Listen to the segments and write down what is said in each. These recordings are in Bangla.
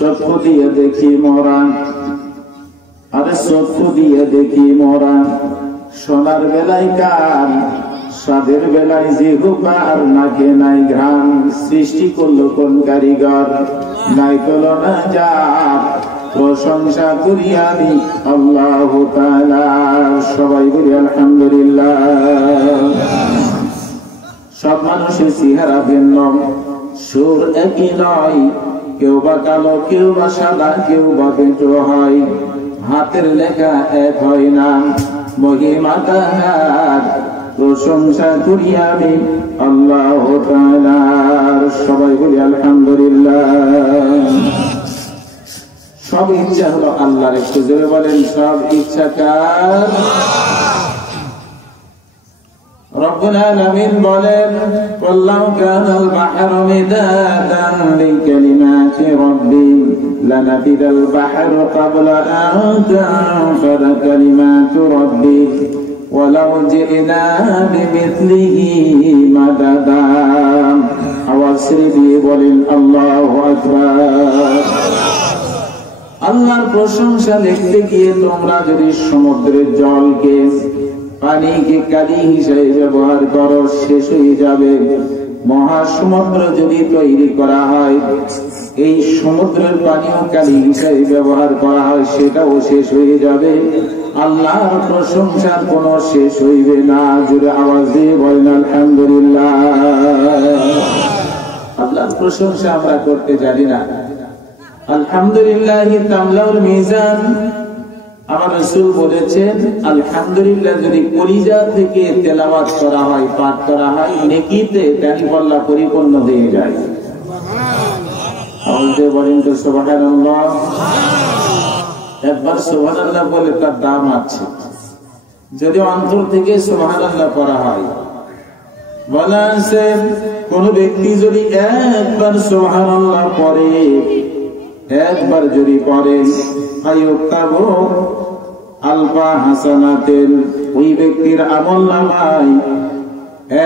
চক্ষু দিয়ে দেখি মোরা, আরে চক্ষু দিয়ে দেখি মোরা, শোনার বেলায় কান, স্বাদের বেলায় জিহ্বা আর নাকে নাই ঘ্রাণ। সৃষ্টি করলো কোন কারিগর, নাই তুলনা যার, প্রশংসা করি আমি আল্লাহু তাআলা। সবাই বলি আলহামদুলিল্লাহ। সব মানুষের চেহারা ভিন্ন, সুর একই নয়, কেউ বা কালো, কেউ বা সাদা, কেউ বা বেঁটো হয়। হাতের লেখা এক হয় না, মহিমা তাহার, প্রশংসা করি আমি আল্লাহু তাআলা। সবাই বলি আলহামদুলিল্লাহ। সব ইচ্ছা হলো আল্লাহর, একটু জোরে বলেন সব ইচ্ছা কার? রব্বুল আলামিন বলেন, ওয়াল্লাহু কানাল বাহরু মিদাদান লিকালিমাতি রাব্বি লানাফিদাল বাহরু ক্বাবলা আন তানফাদা কালিমাতু রাব্বি ওয়ালাউ জি'না বিমিথলিহি মাদাদা। আওয়াজ দিয়ে বলেন আল্লাহু আকবার। আল্লাহর প্রশংসা লিখতে গিয়ে তোমরা যদি সমুদ্রের জলকে, পানিকে কালি হিসেবে ব্যবহার করো, শেষ হয়ে যাবে। মহাসমুদ্র যদি তৈরি করা হয়, এই সমুদ্রের পানিও কালি হিসেবে ব্যবহার করা হয়, সেটাও শেষ হয়ে যাবে। আল্লাহর প্রশংসার কোন শেষ হইবে না। জোরে আওয়াজ দিয়ে বলেন আলহামদুলিল্লাহ। আল্লাহর প্রশংসা আমরা করতে জানি না। আলহামদুলিল্লাহ তামলাউল মিজান। আমার রাসূল বলেছেন, আলহামদুলিল্লাহ যদি কলিজা থেকে তেলাওয়াত করা হয়, পাঠ করা হয়, নেকিতে দানিপাল্লা পরিপূর্ণ হয়ে যায়। আওয়াজে বলেন তো সুবহানাল্লাহ। একবার সুবহানাল্লাহ বলে তার দাম আছে। যদি অন্তর থেকে সুবহানাল্লাহ পড়া হয়, বলা আছে কোন ব্যক্তি যদি একবার সুবহানাল্লাহ পড়ে, একবার যদি পড়েন, আয়ুক্তাবু আলফা হাসানাতেন, ওই ব্যক্তির আমলনামায়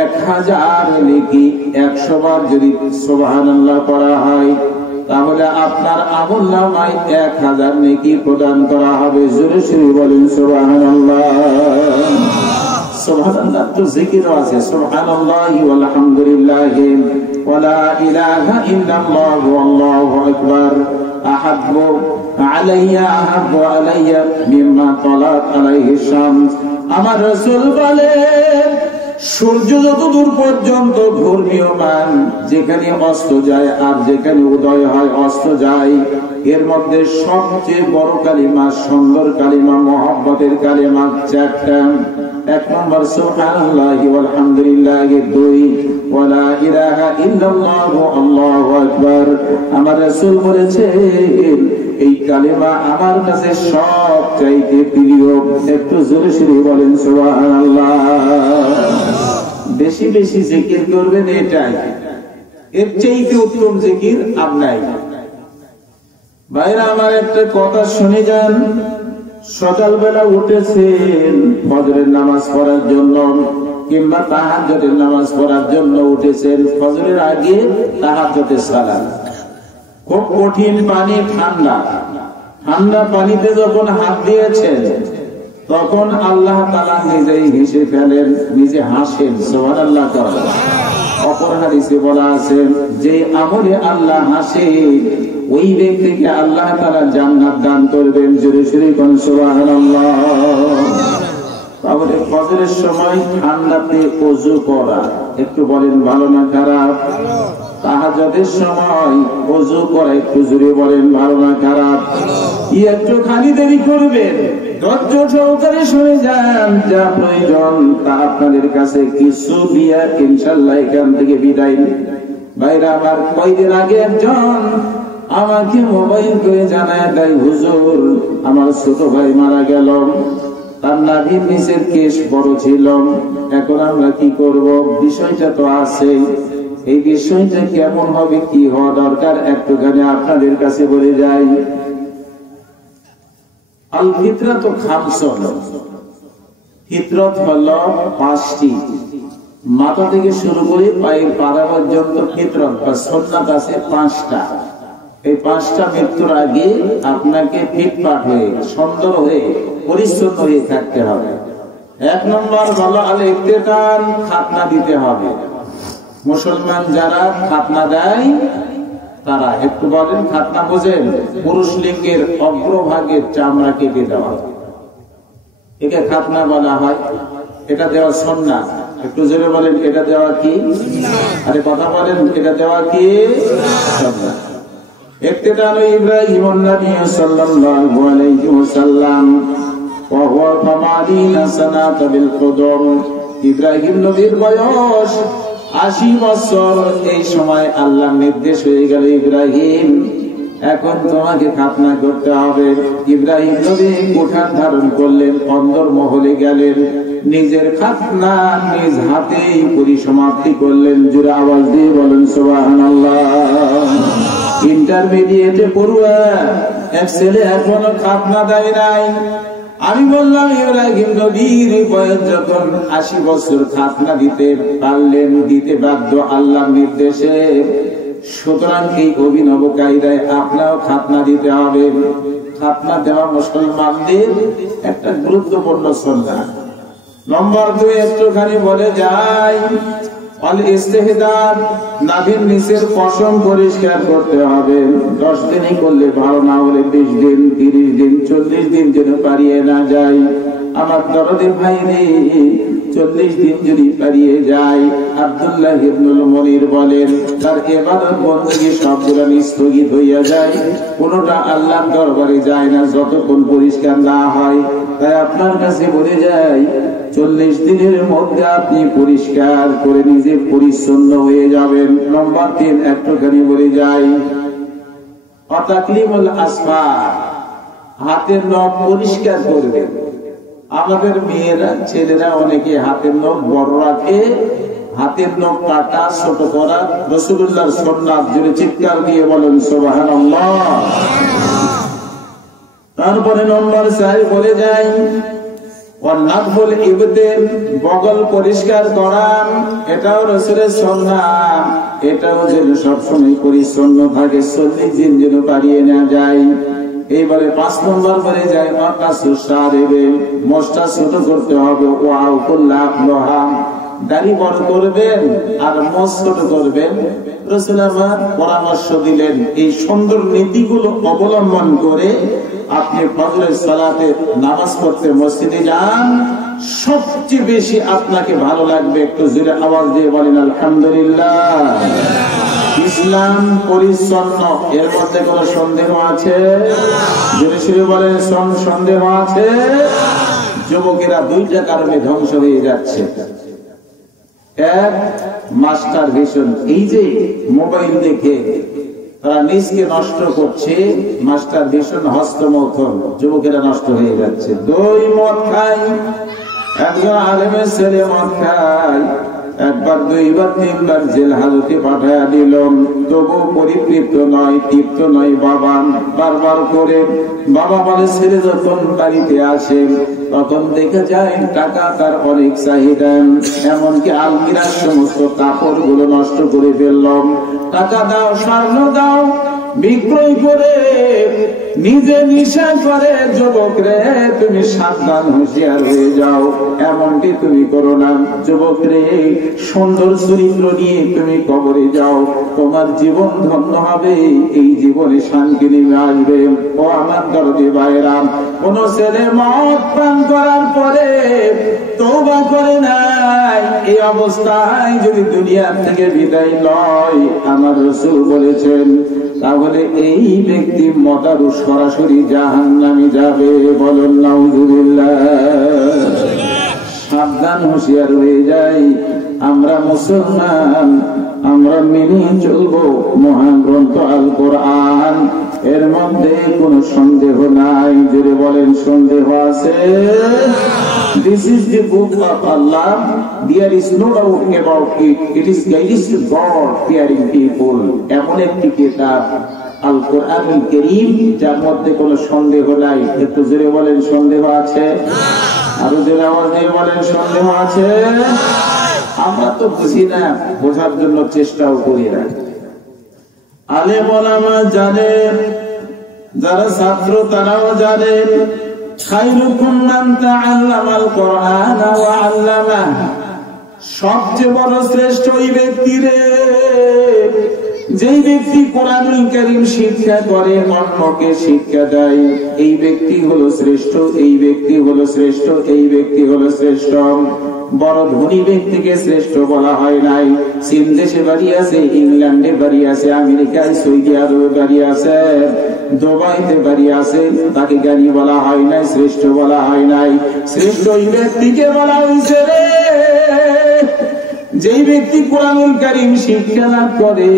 1000 নেকি। 100 বার যদি সুবহানাল্লাহ পড়া হয়, তাহলে আপনার আমলনামায় 1000 নেকি প্রদান করা হবে। জোরে জোরে বলেন সুবহানাল্লাহ। সুবহানাল্লাহ তো জিকিরও আছে, সুবহানাল্লাহি ওয়াল হামদুলিল্লাহি ওয়া লা ইলাহা ইল্লাল্লাহু আল্লাহু আকবার। আহাব্বু আলাইয়া মিম্মা তালাত আলাইহি শামস। আমার রাসূল বলেন, সূর্য যত দূর পর্যন্ত ঘূর্ণীয়মান, যেখানে অস্ত যায় আর যেখানে উদয় হয়, অস্ত যায়, এর মধ্যে সবচেয়ে বড় কালিমা, সুন্দর কালিমা, মহব্বতের কালিমা 4টা। 1 নম্বর সুবহানাল্লাহি ওয়াল হামদুলিল্লাহি, 2 ওয়া লা ইলাহা ইল্লাল্লাহু আল্লাহু আকবার। আমার রাসূল বলেছেন, এই কালিমা আমার কাছে সবচাইতে প্রিয়। একটু জোরে জোরে বলেন সুবহানাল্লাহ। বেশি বেশি জিকির করবেন, এটাই এর চাইতে উত্তম জিকির আর নাই। ভাইরা আমার, একটা কথা শুনে যান। সকালবেলা উঠেছেন ফজরের নামাজ পড়ার জন্য, কিংবা তাহাজ্জুদের নামাজ পড়ার জন্য উঠেছেন, ফজরের আগে তাহাজ্জুদের সালাত। খুব কঠিন পানি, ঠান্ডা ঠান্ডা পানিতে যখন হাত দিয়েছেন, তখন আল্লাহ তাআলা নিজেই হেসে ফেলেন, নিজে হাসেন। সুবহানাল্লাহ। অপর হাদিসে বলা আছে, যে আমলে আল্লাহ হাসে, ওই ব্যক্তিকে আল্লাহ তাআলা জান্নাত দান করবেন। জোরে জোরে বলেন সুবহানাল্লাহ। তাহলে ফজরের সময় ঠান্ডাতে ওযু করা, একটু বলেন ভালো না খারাপ? তাহাজ্জুদের সময় ওযু করা, একটু জোরে বলেন ভালো না খারাপ? একটু খালি দেরি করবেন, ধৈর্য সহকারে শুনে যান, যা প্রয়োজন তা আপনাদের কাছে কিছু দিয়া ইনশাআল্লাহ এখান থেকে বিদায়। ভাইরা আমার, কয়েকদিন আগে একজন আমাকে মোবাইল করে জানায় দেয়, হুজুর আমার ছোট ভাই মারা গেল, তার নাভির নিচের কেশ বড় ছিল, এখন আমরা কি করব? বিষয়টা তো আছে, এই বিষয়টা কেমন হবে, কি হওয়া দরকার, একটুখানি আপনাদের কাছে বলে যাই। আল ফিতরাতু খামসুন, ফিতরত হলো 5টি। মাথা থেকে শুরু করে পায়ের পাড়া পর্যন্ত ফিতরত বা সুন্নাত আছে 5টা। এই 5টা মৃত্যুর আগে আপনাকে ফিটফাট হয়ে সুন্দর হয়ে পরিচ্ছন্ন হয়ে থাকতে হবে। 1 নম্বর হলো আল ইফতিতান, খাতনা দিতে হবে। মুসলমান যারা খাতনা দেয় তারা, একটু বলেন খাতনা বোঝেন? পুরুষ লিঙ্গের অগ্রভাগের চামড়া কেটে দেওয়া, একে খাতনা বলা হয়। এটা দেওয়া সুন্নাত। একটু জোরে বলেন এটা দেওয়া কি? আরে কথা বলেন এটা দেওয়া কি? সুন্নাত। ইফতিতান ইব্রাহিম নবী সাল্লাল্লাহু আলাইহি ওয়াসাল্লাম ওয়া হুয়া 80 সানাতা বিল কুদুর। ইব্রাহিম নবীর বয়স 80 বছর। এই সময় আল্লাহ নির্দেশ হয়ে গেল, ইব্রাহিম এখন তোমাকে খাতনা করতে হবে। ইব্রাহিম নবী কুঠার ধারণ করলেন, অন্দর মহলে গেলেন, নিজের খাতনা নিজ হাতেই পরিসমাপ্তি করলেন। জোরে আওয়াজ দিয়ে বলেন সুবহানাল্লাহ। ইন্টারমিডিয়েটে পড়ুয়া এক ছেলে এখনো খাতনা দেয় নাই। আমি বললাম ইব্রাহিম নবীর বয়স যখন 80 বছর, খাতনা দিতে পারলেন, দিতে বাধ্য আল্লাহর নির্দেশে। সুতরাং এই অভিনব কায়দায় আপনারও খাতনা দিতে হবে। খাতনা দেওয়া মুসলমানদের একটা গুরুত্বপূর্ণ সুন্নাত। নম্বর 2 একটুখানি বলে যাই, আল ইস্তিহদাদ, নাভির নিচের পশম পরিষ্কার করতে হবে। 10 দিনই করলে ভালো, না হলে 20 দিন, 30 দিন, 40 দিন যেন পারিয়ে না যায়। আমার দরদের ভাই রে, 40 দিন যদি পারিয়ে যায়, আব্দুল্লাহ ইবনুল মুনির বলেন তার ইবাদত বندگی সবগুলো স্থগিত হইয়া যায়, কোনটা আল্লাহর দরবারে যায় না যতক্ষণ পরিষ্কার না হয়। তাই আপনার কাছে বলে যাই, 40 দিনের মধ্যে আপনি পরিষ্কার করে নিজে পরিচ্ছন্ন হয়ে যাবেন। নম্বর 3 একটুখানি বলে যাই, অতাকলিমুল আসফার, হাতের নখ পরিষ্কার করবেন। আমাদের মেয়েরা, ছেলেরা অনেকে হাতের নখ বড় রাখে, হাতের নখ কাটা, ছোট করা রাসূলুল্লাহর সুন্নাত। জোরে চিৎকার দিয়ে বলেন সুবহানাল্লাহ। তারপরে নম্বর 4 বলে যাই, ওয়ানাফুল ইবতিন, বগল পরিষ্কার করা, এটাও রাসূলের সুন্নাত। এটাও যেন সবসময় পরিচ্ছন্ন থাকে, 40 দিন যেন পারিয়ে না যায়। এইবারে 5 নম্বর বলে যায়, মোচটা ছোট করতে হবে। দাড়ি বড় করবেন আর মোচ ছোট করবেন। রাসূল আমার পরামর্শ দিলেন, এই সুন্দর নীতিগুলো অবলম্বন করে আপনি ফজরের সালাতে নামাজ পড়তে মসজিদে যান, সবচেয়ে বেশি আপনাকে ভালো লাগবে। একটু জোরে আওয়াজ দিয়ে বলেন আলহামদুলিল্লাহ। ইসলাম পরিচ্ছন্ন, এর মধ্যে কোন সন্দেহ আছে? জোরে সুরে বলেন সন্দেহ আছে? যুবকেরা 2টা কারণে ধ্বংস হয়ে যাচ্ছে। এক, মাস্টার ভিশন, এই যে মোবাইল দেখে তারা নিজকে নষ্ট করছে। মাস্টার ভিশন, হস্তমৈথুন, যুবকেরা নষ্ট হয়ে যাচ্ছে। 2, মদ খায়। একজন আলেমের ছেলে মদ খায়, 1 বার 2 বার 3 বার জেল হাজতে পাঠায়া দিল, তবু পরিতৃপ্ত নয়, তৃপ্ত নয় বাবা। বারবার করে বাবা বলে, ছেলে যখন বাড়িতে আসে তখন দেখে যায় টাকা তার অনেক চাহিদা, এমনকি আলমিরার সমস্ত কাপড় গুলো নষ্ট করে ফেললাম। টাকা দাও, স্বর্ণ দাও, বিক্রয় করে নিজে নিশা করে। যুবক রে, তুমি সাবধান, হুঁশিয়ার হয়ে যাও, এমনটি তুমি করো না। যুবক রে, সুন্দর চরিত্র নিয়ে তুমি কবরে যাও, তোমার জীবন ধন্য হবে, এই জীবনে শান্তি নেমে আসবে। ও আমার দরদি ভাইরা, কোন ছেলে মদ পান করার পরে তওবা করে নাই, এই অবস্থায় যদি দুনিয়া থেকে বিদায় লয়, আমার রাসূল বলেছেন, তাহলে এই ব্যক্তি মতারু সরাসরি জাহান্নামে যাবে। বলেন নাউযুবিল্লাহ। সাবধান, হুঁশিয়ার হয়ে যাই। আমরা মুসলমান, আমরা মেনে চলবো মহান গ্রন্থ আল কোরআন, এর মধ্যে কোনো সন্দেহ নাই। জোরে বলেন সন্দেহ আছে? This is the book of Allah. There is no doubt about it. It is guidance to God fearing people. এমন একটি কিতাব আল কোরআনুল কারীম, যার মধ্যে কোনো সন্দেহ নাই। একটু জোরে বলেন সন্দেহ আছে? আরো জোরে আওয়াজ দিয়ে বলেন সন্দেহ আছে? আমরা তো বুঝি না, বোঝার জন্য চেষ্টাও করি না। আলেম ওলামা জানেন, যারা ছাত্র তারাও জানেন, খায়রুকুম মান তাআল্লামাল কুরআনা ওয়া আল্লামাহু, সবচেয়ে বড় শ্রেষ্ঠ ওই ব্যক্তি রে যেই ব্যক্তি কোরআনুল কারীম শিক্ষা করে, অন্যকে শিক্ষা দেয়। এই ব্যক্তি হলো শ্রেষ্ঠ, এই ব্যক্তি হলো শ্রেষ্ঠ, এই ব্যক্তি হলো শ্রেষ্ঠ। বড় ধনী ব্যক্তিকে শ্রেষ্ঠ বলা হয় নাই। চীন দেশে বাড়ি আছে, ইংল্যান্ডে বাড়ি আছে, আমেরিকায় সৌদি আরবে বাড়ি আছে, দুবাইতে বাড়ি আছে, তাকে জ্ঞানী বলা হয় নাই, শ্রেষ্ঠ বলা হয় নাই। শ্রেষ্ঠ ওই ব্যক্তিকে বলা হয়েছে রে যেই ব্যক্তি কোরআনুল কারীম শিক্ষা লাভ করে,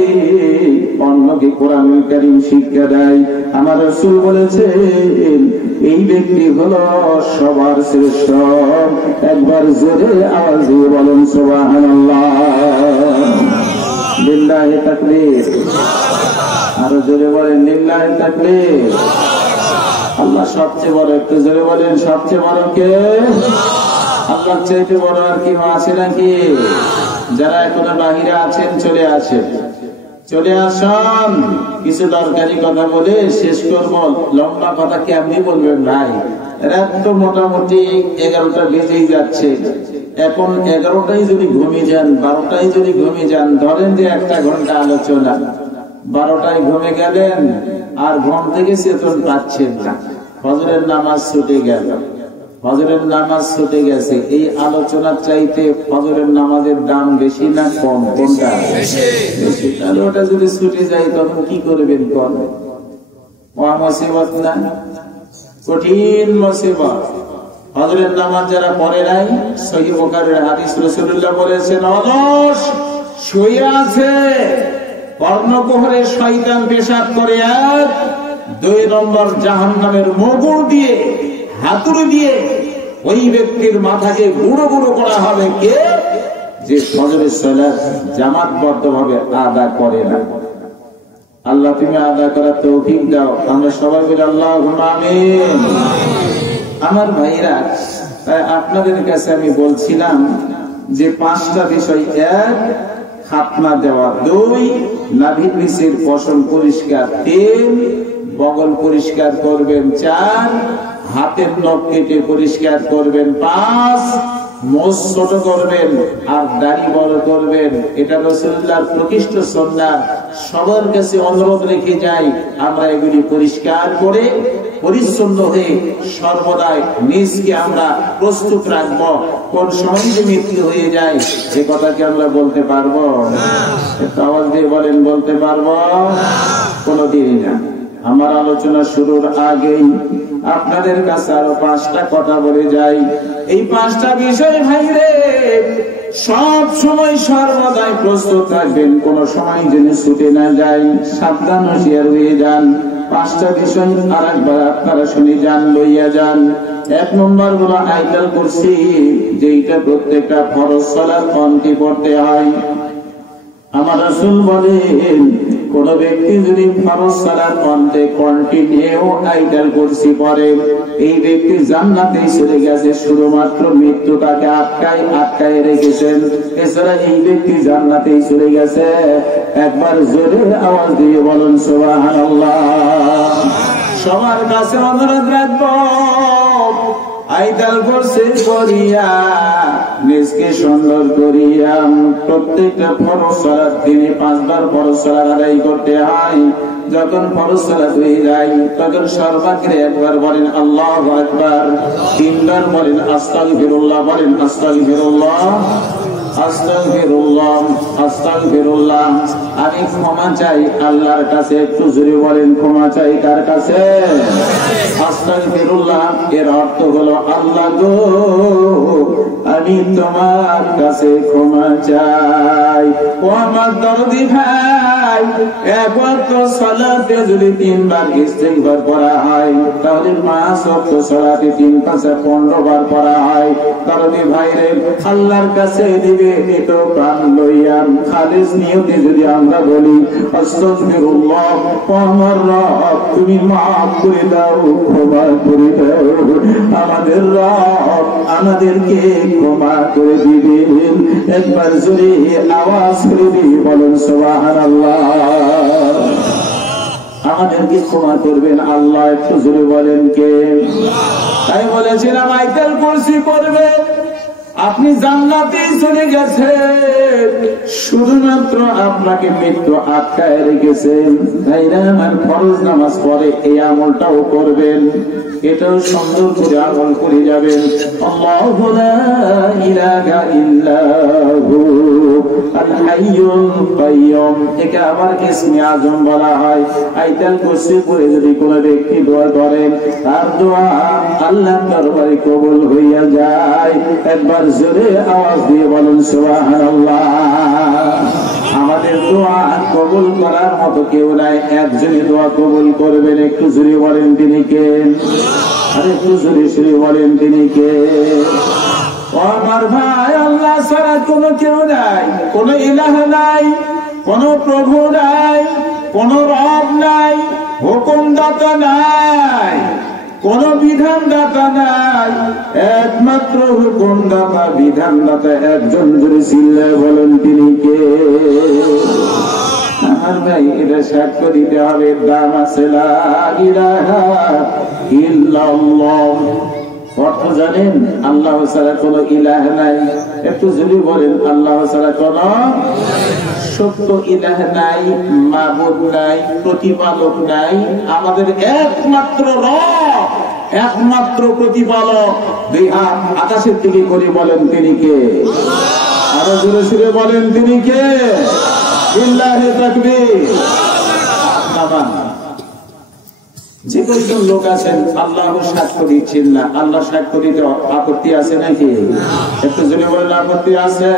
অন্যকে কোরআনুল কারীম শিক্ষা দেয়। আমার রাসূল বলেছেন এই ব্যক্তি হলো সবার শ্রেষ্ঠ। একবার জোরে আওয়াজ দিয়ে বলুন সুবহানাল্লাহ, লিল্লাহি তাকবীর। আরো জোরে বলেন লিল্লাহি তাকবীর। আল্লাহ সবচেয়ে বড়, একটু জোরে বলেন সবচেয়ে বড় কে? আল্লাহর চাইতে বড় আর কি আছে নাকি? যারা এখনো বাহিরে আছেন চলে আসেন, চলে আসুন। কিছু দরকারি কথা বলে শেষ করব। লম্বা কথা কি আপনি বলবেন ভাই? রাত তো মোটামুটি 11টা বেজেই যাচ্ছে। এখন 11টাই যদি ঘুমিয়ে যান, 12টাই যদি ঘুমিয়ে যান, ধরেন যে 1 ঘন্টা আলোচনা, 12টায় ঘুমে গেলেন আর ঘুম থেকে চেতন পাচ্ছেন না, ফজরের নামাজ ছুটে গেল, ফজরের নামাজ ছুটে গেছে। এই আলোচনার চাইতে ফজরের নামাজের দাম বেশি না কম? কোনটা বেশি? তাহলে ওটা যদি ছুটে যায় তখন কি করবেন? করবেন মুসিবত না, কঠিন মুসিবত। ফজরের নামাজ যারা পড়ে নাই, সহিহ বুখারীর হাদিস, রাসূলুল্লাহ বলেছেন অলস শুয়ে আছে, কর্ণকুহরে শয়তান পেশাব করে, আর 2 নম্বর জাহান্নামের মুগুর দিয়ে, হাতুড়ি দিয়ে ওই ব্যক্তির মাথাকে গুঁড়ো গুঁড়ো করা হবে। কে? যে ফজরের সালাত জামাতবদ্ধভাবে আদা করে না। আল্লাহ তুমি আদা করার তৌফিক দাও। আমরা সবাই বলি আল্লাহুম্মা আমিন। আমার ভাইরা, আপনাদের কাছে আমি বলছিলাম যে 5টা বিষয়: 1 খাতনা দেওয়া, 2 নাভির নিচের পশম পরিষ্কার, 3 বগল পরিষ্কার করবেন, 4 হাতের নখ কেটে পরিষ্কার করবেন, 5 মোজ ছোট করবেন আর দাড়ি বড় করবেন। এটা রাসূলুল্লাহর প্রকৃষ্ট সুন্নাহ। সবার কাছে অনুরোধ রেখে যাই, আমরা এগুলি পরিষ্কার করে পরিচ্ছন্ন হয়ে সর্বদাই নিজকে আমরা প্রস্তুত রাখবো। কোন সময় যে মৃত্যু হয়ে যায় এ কথা কি আমরা বলতে পারবো? আওয়াজ দিয়ে বলেন, বলতে পারবো? কোনদিনই না। আমার আলোচনা শুরুর আগেই আপনাদের কাছে আরো 5টা কথা বলে যাই। এই 5টা বিষয় ভাইরে সব সময় সর্বদাই প্রস্তুত থাকবেন, কোন সময় যেন ছুটে না যায়। সাবধান হুঁশিয়ার হয়ে যান। 5টা বিষয় আরেকবার আপনারা শুনে যান, লইয়া যান। 1 নম্বর হলো আয়াতুল কুরসি, যেটা প্রত্যেকটা ফরজ সালাত পন্থী পড়তে হয়। আমার রাসূল বলেন কোন ব্যক্তি যদি ফরজ সালাত পড়তে কন্টিনিউ আয়াতুল কুরসি পড়ে, এই ব্যক্তি জান্নাতে চলে গেছে। শুধুমাত্র মৃত্যু তাকে আটকায় রেখেছেন, এছাড়া এই ব্যক্তি জান্নাতে চলে গেছে। একবার জোরে আওয়াজ দিয়ে বলুন সুবহানাল্লাহ। সবার কাছে অনুরোধ রাখবো, আয়াতুল কুরসি পড়িয়া নিজকে সুন্দর করিয়া প্রত্যেকটা ফরজ সালাত দিনে 5 বার ফরজ সালাত আদায় করতে হয়। যখন ফরজ সালাত হয়ে যায় তখন সর্বাগ্রে একবার বলেন আল্লাহু আকবার, 3 বার বলেন আস্তাগফিরুল্লাহ, বলেন আস্তাগফিরুল্লাহ, আস্তাগফিরুল্লাহ, আস্তাগফিরুল্লাহ। আমি ক্ষমা চাই আল্লাহর কাছে। একটু জোরে বলেন, ক্ষমা চাই কার কাছে? আস্তাগফিরুল্লাহ এর অর্থ হলো আল্লাহ গো, আমি তোমার কাছে ক্ষমা চাই। ও আমার দরদি ভাই, এক ওয়াক্ত সালাতে যদি 3 বার ইস্তিগফার করা হয়, তাহলে 5 ওয়াক্ত সালাতে 3 × 5 = 15 বার করা হয়। দরদি ভাই রে, আল্লাহর কাছে দিবে থেকে নিত প্রাণ লইয়া খালিস নিয়তে যদি আমরা বলি আস্তাগফিরুল্লাহ, আমার রব তুমি মাফ করে দাও, ক্ষমা করে দাও, আমাদের রব আমাদেরকে ক্ষমা করে দিবেন। একবার জোরে আওয়াজ করে দিয়ে বলেন সুবহানাল্লাহ। আমাদেরকে ক্ষমা করবেন আল্লাহ, একটু জোরে বলেন কে? তাই বলেছিলাম আয়াতুল কুরসি পড়বেন, আপনি জান্নাতে চলে গেছেন, শুধুমাত্র আপনাকে মৃত্যু আটকায় রেখেছেন। ভাইরা আমার, ফরজ নামাজ পড়ে এই আমলটাও করবেন, এটাও সুন্দর করে আমল করে যাবেন। আল্লাহু লা ইলাহা ইল্লাহু আল হাইয়ুল কাইয়্যুম, একে আবার ইসমে আজম বলা হয়। আয়াতুল কুরসি পড়ে যদি কোনো ব্যক্তি দোয়া করেন, তার দোয়া আল্লাহর দরবারে কবুল হইয়া যায়। একবার জোরে আওয়াজ দিয়ে বলেন সুবহানাল্লাহ। আমাদের দোয়া কবুল করার মতো কেউ নাই, একজনই দোয়া কবুল করবেন। একটু জোরে বলেন তিনি কে? আরে একটু জোরে জোরে বলেন তিনি কে? ও আমার ভাই, আল্লাহ ছাড়া কোনো কেউ নাই, কোনো ইলাহ নাই, কোনো প্রভু নাই, কোনো রব নাই, হুকুমদাতা নাই, কোন বিধানদাতা নাই, একমাত্র হুকুমদাতা বিধানদাতা একজন। জোরে চিল্লায় বলেন তিনি কে? আমার ভাই, এটা সাক্ষ্য দিতে হবে, দাম আছে লা ইলাহা ইল্লাল্লাহ। অর্থ জানেন? আল্লাহ ছাড়া কোনো ইলাহ নাই। একটু যদি বলেন আল্লাহ ছাড়া কোন সত্য ইলাহ নাই, মাবুদ নাই, প্রতিপালক নাই। আমাদের একমাত্র রব, একমাত্র প্রতিপালক। দুই হাত আকাশের দিকে করে বলেন তিনি কে? আরো জোরে সুরে বলেন তিনি কে? লিল্লাহি তাকবীর। যে কয়েকজন লোক আছেন আল্লাহ সাক্ষ্য দিচ্ছেন না, আল্লাহ সাক্ষ্য দিতে আপত্তি আছে নাকি? একটু জোরে বলেন আপত্তি আছে?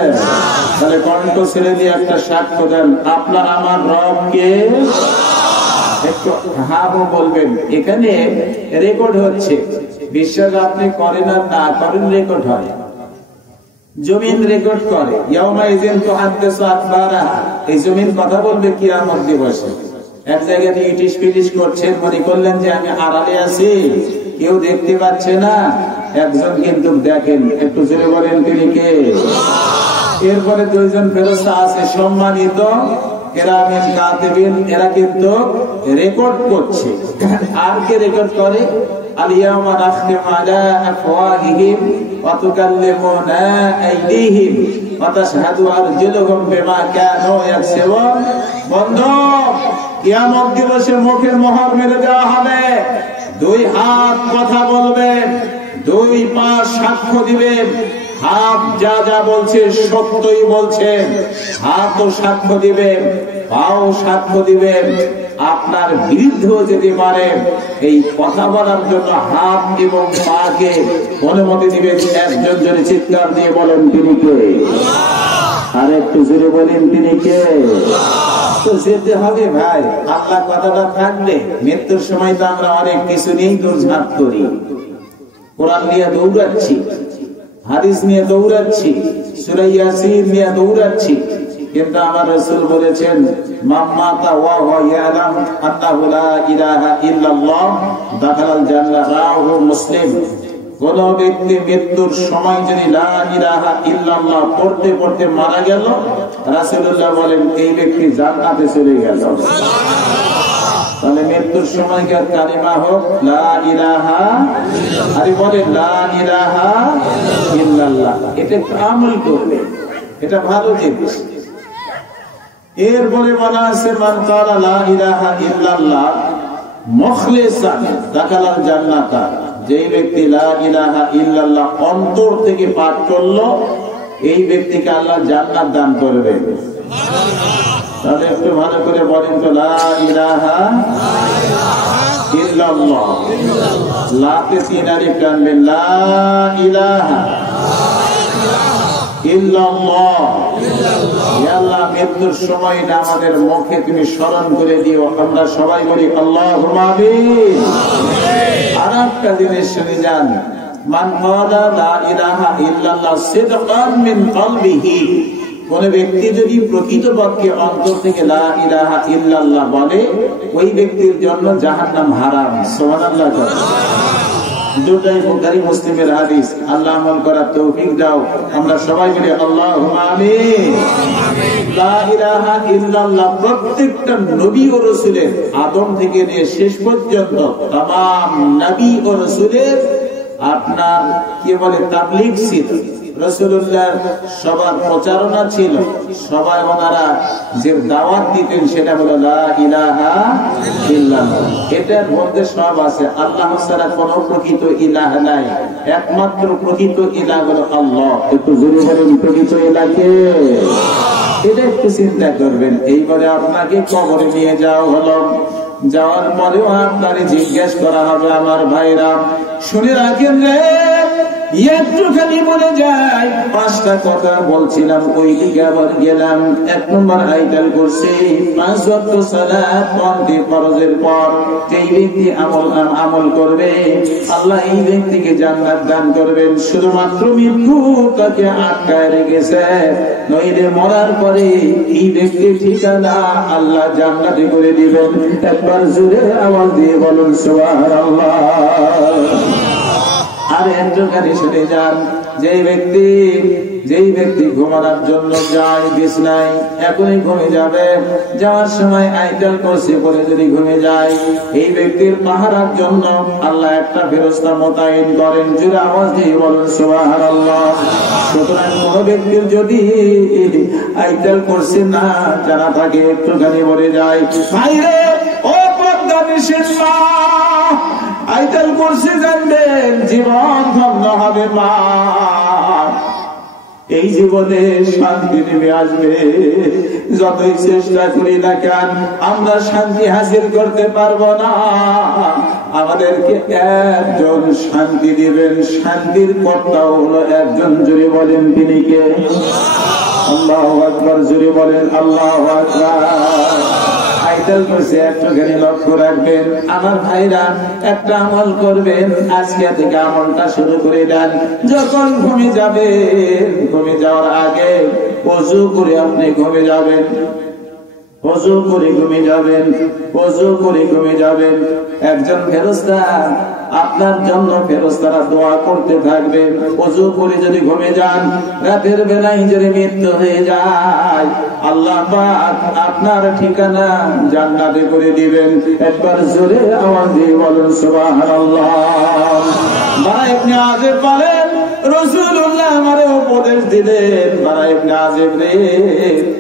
তাহলে কণ্ঠ ছেড়ে দিয়ে একটা সাক্ষ্য দেন, আপনার আমার রব কে? একটু হ্যাঁ বলবেন। এখানে রেকর্ড হচ্ছে, বিশ্বাস আপনি করেন আর না করেন, রেকর্ড হয়। জমিন রেকর্ড করে, ইয়াউমা ইযিন তুহাদ্দিসু আখবারাহা, এই জমিন কথা বলবে কিয়ামত দিবসে। এক জায়গায় ইটিশ পিটিশ করছেন, মনে করলেন যে আমি আড়ালে আছি, কেউ দেখতে পাচ্ছে না, একজন কিন্তু দেখেন। একটু জোরে বলেন তিনি কে? এরপরে দুইজন ফেরেশতা আছে সম্মানিত, কিরামান কাতিবিন, এরা কিন্তু রেকর্ড করছে। আর কে রেকর্ড করে? আল ইয়াউমা নাখতিমু আলা আফওয়াহিহিম ওয়া তুকাল্লিমুনা আইদিহিম ওয়া তাশহাদু আরজুলুহুম বিমা কানু ইয়াকসিবুন। বন্ধু, কিয়ামত দিবসে মুখে মোহর মেরে দেওয়া হবে, দুই হাত কথা বলবে, দুই পা সাক্ষ্য দিবে। হাত যা যা বলছে সত্যই বলছে, হাতও সাক্ষ্য দিবে, পাও সাক্ষ্য দিবে। আপনার বিরুদ্ধে যদি পারে, এই কথা বলার জন্য হাত এবং পাকে অনুমতি দিবে একজন জনে। চিৎকার দিয়ে বলেন তিনি কে? আর একটু জোরে বলেন তিনি কে? তো যেতে হবে ভাই, আল্লাহ কথাটা থাকলে। মৃত্যুর সময় তো আমরা অনেক কিছু নিয়েই দৌড়ঝাঁপ করি, কোরআন নিয়ে দৌড়াচ্ছি, হাদিস নিয়ে দৌড়াচ্ছি, সূরা ইয়াসিন নিয়ে দৌড়াচ্ছি, কিন্তু আমার রাসূল বলেছেন মান মাতা ওয়া হুয়া ইয়ালাম আন্নাহু লা ইলাহা ইল্লাল্লাহ দাখালাল জান্নাহ। রাওয়াহু মুসলিম। কোন ব্যক্তি মৃত্যুর সময় যদি লা ইলাহা ইল্লাল্লাহ পড়তে পড়তে মারা গেল, রাসূলুল্লাহ বলেন এই ব্যক্তি জান্নাতে চলে গেল। তাহলে মৃত্যুর সময় কালিমা হোক লা ইলাহা, আরে বলে লা ইলাহা ইল্লাল্লাহ, এটা আমল করবে, এটা ভালো জিনিস। এরপরে বলা আছে মান ক্বালা লা ইলাহা ইল্লাল্লাহ মুখলিসান দাখালাল জান্নাতা। যেই ব্যক্তি লা ইলাহা ইল্লাল্লাহ অন্তর থেকে পাঠ করলো, এই ব্যক্তিকে আল্লাহ জান্নাত দান করবে। তাহলে একটু ভালো করে বলেন তো, লা ইলাহা ইল্লাল্লাহ। লাতে তিন আলিফ টানবেন, লা ইলাহা ইল্লাল্লাহ। ইয়া আল্লাহ, মৃত্যুর সময়টা আমাদের মুখে তুমি স্মরণ করে দিও। আমরা সবাই বলি আল্লাহুম্মা আমিন। আর একটা জিনিস শুনে যান, মান ক্বালা লা ইলাহা ইল্লাল্লাহ সিদকান মিন কলবিহি, কোন ব্যক্তি যদি প্রকৃতপক্ষে অন্তর থেকে লা ইলাহা ইল্লাল্লাহ বলে, ওই ব্যক্তির জন্য জাহান্নাম হারাম। সুবহানাল্লাহ। দুটাই বুখারী মুসলিমের হাদিস। আল্লাহ আমল করার তৌফিক দাও, আমরা সবাই মিলে আল্লাহুম্মা আমিন। লা ইলাহা ইল্লাল্লাহ প্রত্যেকটা নবী ও রাসূলের, আদম থেকে নিয়ে শেষ পর্যন্ত तमाम নবী ও রাসূলের আপনার কি বলে তাবলীগ ছিল। রাসূলুল্লাহ সবার প্রচারণা ছিল, সবাই ওনারা যে দাওয়াত দিতেন সেটা হলো লা ইলাহা ইল্লাল্লাহ। এটার মধ্যে সব আছে, আল্লাহ ছাড়া কোনো প্রকৃত ইলাহ নাই, একমাত্র প্রকৃত ইলাহ হলো আল্লাহ। একটু জোরে বলেন প্রকৃত ইলাহ কে? এটা একটু চিন্তা করবেন। এইবারে আপনাকে কবরে নিয়ে যাওয়া হলো, যাওয়ার পরেও আপনাকে জিজ্ঞেস করা হবে। আমার ভাইরা শুনে রাখেন রে, একটুখানি মনে যায়। 5টা কথা বলছিলাম, ওই দিকে আবার গেলাম। 1 নম্বর আইটাল করছি 5 ওয়াক্ত সালাত পড়তে ফরজের পর যেই ব্যক্তি আমল করবে, আল্লাহ এই ব্যক্তিকে জান্নাত দান করবেন। শুধুমাত্র মৃত্যু তাকে আটকায় রেখেছে, নইলে মরার পরে এই ব্যক্তির ঠিকানা আল্লাহ জান্নাতে করে দিবেন। একবার জোরে আওয়াজ দিয়ে বলুন সুবহানাল্লাহ। আর একজনখানি শুনে যান, যেই ব্যক্তি ঘুমানোর জন্য যায় বিছনায়, এখনই ঘুমিয়ে যাবে, যাওয়ার সময় আইতাল কুরসি পড়ে যদি ঘুমিয়ে যায়, এই ব্যক্তির পাহারার জন্য আল্লাহ একটা ফেরেশতা মোতায়েন করেন। জোরে আওয়াজ দিয়ে বলুন সুবহানাল্লাহ। সুতরাং কোন ব্যক্তির যদি আইতাল কুরসি না জানা থাকে, একটুখানি বলে যায়, ভাইরে ও পর্দা নিষেধ মা, আইতাল কুরসি জানবেন জীবন ধন্য হবে মা, এই জীবনে শান্তি নেমে আসবে। যতই চেষ্টা করি না কেন আমরা শান্তি হাসিল করতে পারবো না। আমাদেরকে একজন শান্তি দিবেন, শান্তির কর্তাও হলো একজন। জোরে বলেন তিনি কে? আল্লাহু আকবার। জোরে বলেন আল্লাহু আকবার। আইতাল কুরসি একটুখানি লক্ষ্য রাখবেন। আমার ভাইরা একটা আমল করবেন, আজকে থেকে আমলটা শুরু করে দেন। যখন ঘুমিয়ে যাবেন, ঘুমিয়ে যাওয়ার আগে ওযু করে আপনি ঘুমিয়ে যাবেন, ওযু করে ঘুমিয়ে যাবেন, ওযু করে ঘুমিয়ে যাবেন। একজন ফেরেশতা আপনার জন্য, ফেরেশতারা দোয়া করতে থাকবে। ওযু করে যদি ঘুমিয়ে যান, রাতের বেলায় যদি মৃত্যু হয়ে যায়, আল্লাহ পাক আপনার ঠিকানা জান্নাতে করে দিবেন। একবার জোরে আওয়াজ দিয়ে বলুন সুবহানাল্লাহ। বারা ইবনে আযিব বলেন, রাসূলুল্লাহ আমারে উপদেশ দিলেন, বারা ইবনে আযিব রে,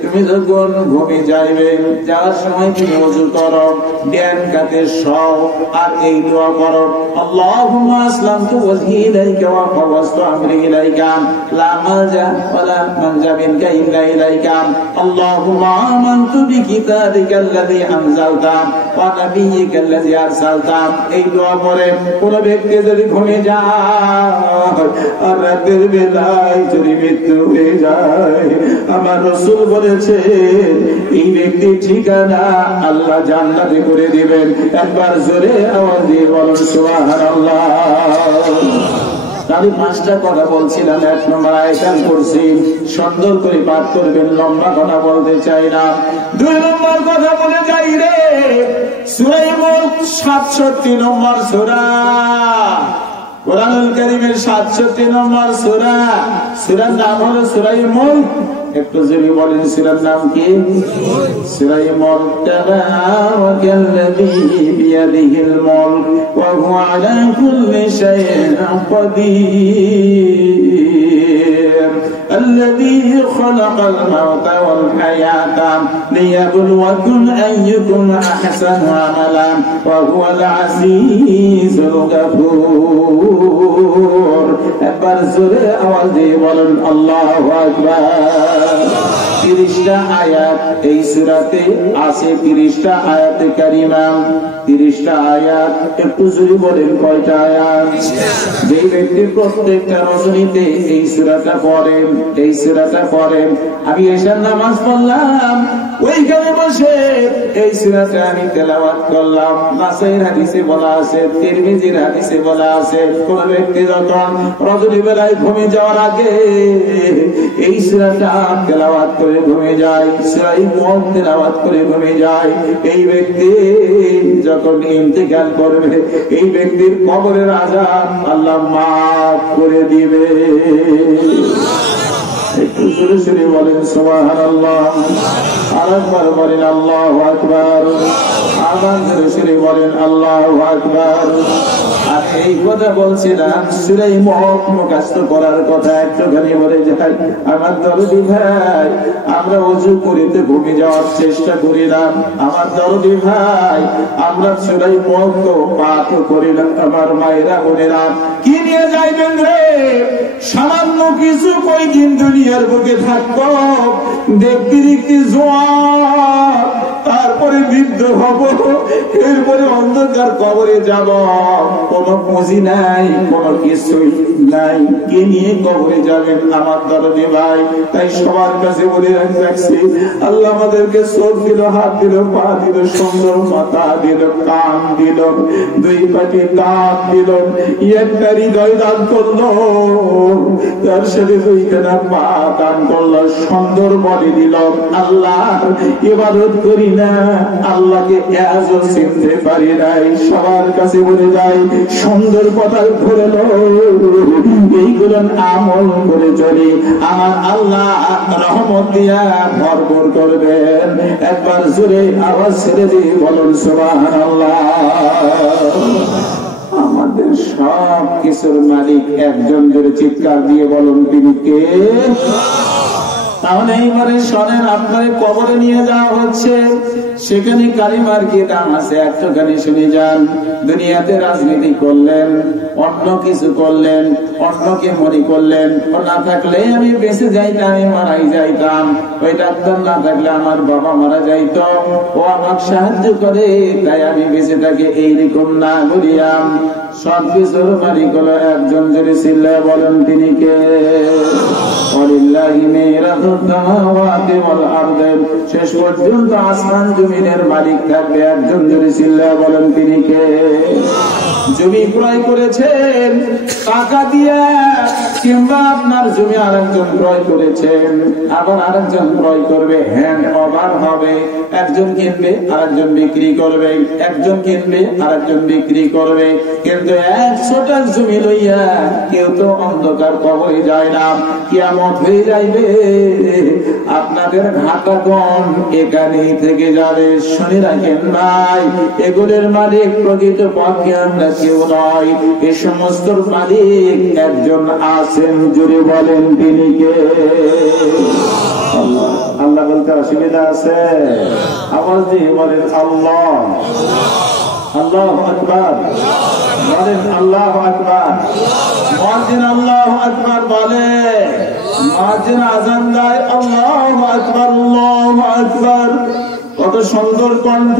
তুমি যখন ঘুমিয়ে যাইবে, যাওয়ার সময় তুমি ওযু করো, ডান কাতে শও, আর এই দোয়া করো, আল্লাহুম্মা আসলামতু ওয়াজহি ইলাইকা ওয়া ফাওয়াজতু আমরি ইলাইকা, লা মালজা ওয়া লা মানজা মিনকা ইল্লা ইলাইকা, আল্লাহুম্মা আমানতু বিকিতাবিকাল্লাযী আনজালতা ওয়া নাবিয়্যিকাল্লাযী আরসালতা। এই দোয়া পড়ে কোন ব্যক্তি যদি ঘুমিয়ে যায় আর রাতের বেলায় যদি মৃত্যু হয়ে যায়, আমার রাসূল বলেছেন এই ব্যক্তির ঠিকানা আল্লাহ জান্নাতে করে দিবেন। একবার জোরে আওয়াজ দিয়ে বলুন সুবহানাল্লাহ। আমি 5টা কথা বলছিলাম। 1 নম্বর আয়াত পড়ছি, সুন্দর করে পাঠ করবেন, লম্বা কথা বলতে চাই না। 2 নম্বর কথা বলে যাই রে, সূরা মুলক 67 নম্বর সূরা, কোরআনুল কারীমের 67 নম্বর সূরা। সূরার নাম হলো সূরা মুলক। একটু জোরে বলেন সূরার নাম কি? সূরা মুলক। তাবারাকাল্লাযী বিয়াদিহিল মুলক ওয়া হুয়া আলা কুল্লি শাইইন কাদির। الذي خلق الموت والحياة ليبلوكم أيكم أحسن عملا وهو العزيز الغفور। একবার জোরে আওয়াজ দিয়ে বলেন আল্লাহু আকবার। 30টা আয়াত এই সূরাতে আছে, 30টা আয়াতে কারিমা, 30টা আয়াত। একটু জোরে বলেন কয়টা আয়াত? যে ব্যক্তি প্রত্যেকটা রজনীতে এই সূরাটা পড়েন, এই সূরাটা পড়েন। আমি এশার নামাজ পড়লাম, ওইখানে বসে এই সূরাটা আমি তেলাওয়াত করলাম। নাসাইর হাদিসে বলা আছে, তিরমিজির হাদিসে বলা আছে, কোন ব্যক্তি যখন রজনী বেলায় ঘুমে যাওয়ার আগে এই সূরাটা তেলাওয়াত করে ঘুমে যায়, সূরা মুলক তেলাওয়াত করে ঘুমে যায়, এই ব্যক্তি যখন ইন্তেকাল করবে এই ব্যক্তির কবরের আযাব আল্লাহ মাফ করে দিবে। একটু জোরে জোরে বলেন সুবহানাল্লাহ, আরেকবার বলেন আল্লাহু আকবার, আবার জোরে জোরে বলেন আল্লাহু আকবার। আর এই কথা বলছিলাম সূরা মুলক মুখস্থ করার কথা একটুখানি বলে যাই। আমার দরদি ভাই, আমরা ওযু করিতে ঘুমিয়ে যাওয়ার চেষ্টা করি না। আমার দরদি ভাই, আমরা সূরা মুলক পাঠ করি না। আমার মায়েরা বোনেরা, কি নিয়ে যাইবেন রে? সামান্য কিছু কয়দিন দুনিয়ার বুকে থাকবো, দেখতে দেখতে জোয়ান, তারপরে বৃদ্ধ হব, এরপরে অন্ধকার কবরে যাব। কোনো পুঁজি নাই, কোনো কিছুই নাই, কে নিয়ে কবরে যাবেন আমার দরদি ভাই? তাই সবার কাছে বলে রাখছি, আল্লাহ আমাদেরকে চোখ দিল, হাত দিল, পা দিল, সুন্দর মাথা দিল, কান দিল, দুই পাটি দাঁত দিল, একটা হৃদয় দান করলো, তার সাথে দুইখানা পা দান করলো, সুন্দর বডি দিল। আল্লাহ ইবাদত করি না, আল্লাহকে আজও চিনতে পারি নাই। সবার কাছে বলে যাই, সুন্দর কথা করে এইগুলো আমল করে চলি, আমার আল্লাহ রহমত দিয়া ভরপুর করবেন। একবার জোরে আওয়াজ ছেড়ে দিয়ে বলুন সুবহানাল্লাহ। আমাদের সব কিছুর মালিক একজন, ধরে চিৎকার দিয়ে বলুন তিনি কে? তাহলে এইবারে শোনেন, আপনারে কবরে নিয়ে যাওয়া হচ্ছে, সেখানে কালিমার কি দাম আছে একটুখানি শুনে যান। দুনিয়াতে রাজনীতি করলেন, অন্য কিছু করলেন, অন্যকে মনে করলেন, ও না থাকলে আমি বেঁচে যাইতাম, আমি মারাই যাইতাম, ওই ডাক্তার না থাকলে আমার বাবা মারা যাইত, ও আমাকে সাহায্য করে তাই আমি বেঁচে থাকি, এইরকম না বলিয়াম। সব কিছুর মালিক হলো একজন, যদি চিল্লায় বলেন তিনি কে? শেষ পর্যন্ত আসমান জমিনের মালিক থাকবে একজন, যদি চিল্লায় বলেন তিনি কে? জমি ক্রয় করেছেন টাকা দিয়ে, কিংবা আপনার জমি আরেকজন ক্রয় করেছেন, আবার আরেকজন ক্রয় করবে, হ্যান্ড ওভার হবে, একজন কিনবে আরেকজন বিক্রি করবে, একজন কিনবে আরেকজন বিক্রি করবে। কিন্তু 100টা জমি লইয়া কেউ তো অন্ধকার কবরে যায় না, কিয়ামত হয়ে যাইবে, আপনাদের ঘাটাগণ এখানেই থেকে যাবে। শুনে রাখেন ভাই, এগুলোর মালিক প্রকৃত পক্ষে আমরা কেউ নয়, এ সমস্ত মালিক একজন আছেন, জুড়ে বলেন তিনি কে? আল্লাহ। আল্লাহ বলতে অসুবিধা আছে? আওয়াজ দিয়ে বলেন আল্লাহ। আল্লাহু আকবার বলেন, আল্লাহু আকবার। মুয়াজ্জিন আল্লাহু আকবার বলে, মুয়াজ্জিন আযান দেয় আল্লাহু আকবার, আল্লাহু আকবার। কত সুন্দর কণ্ঠ!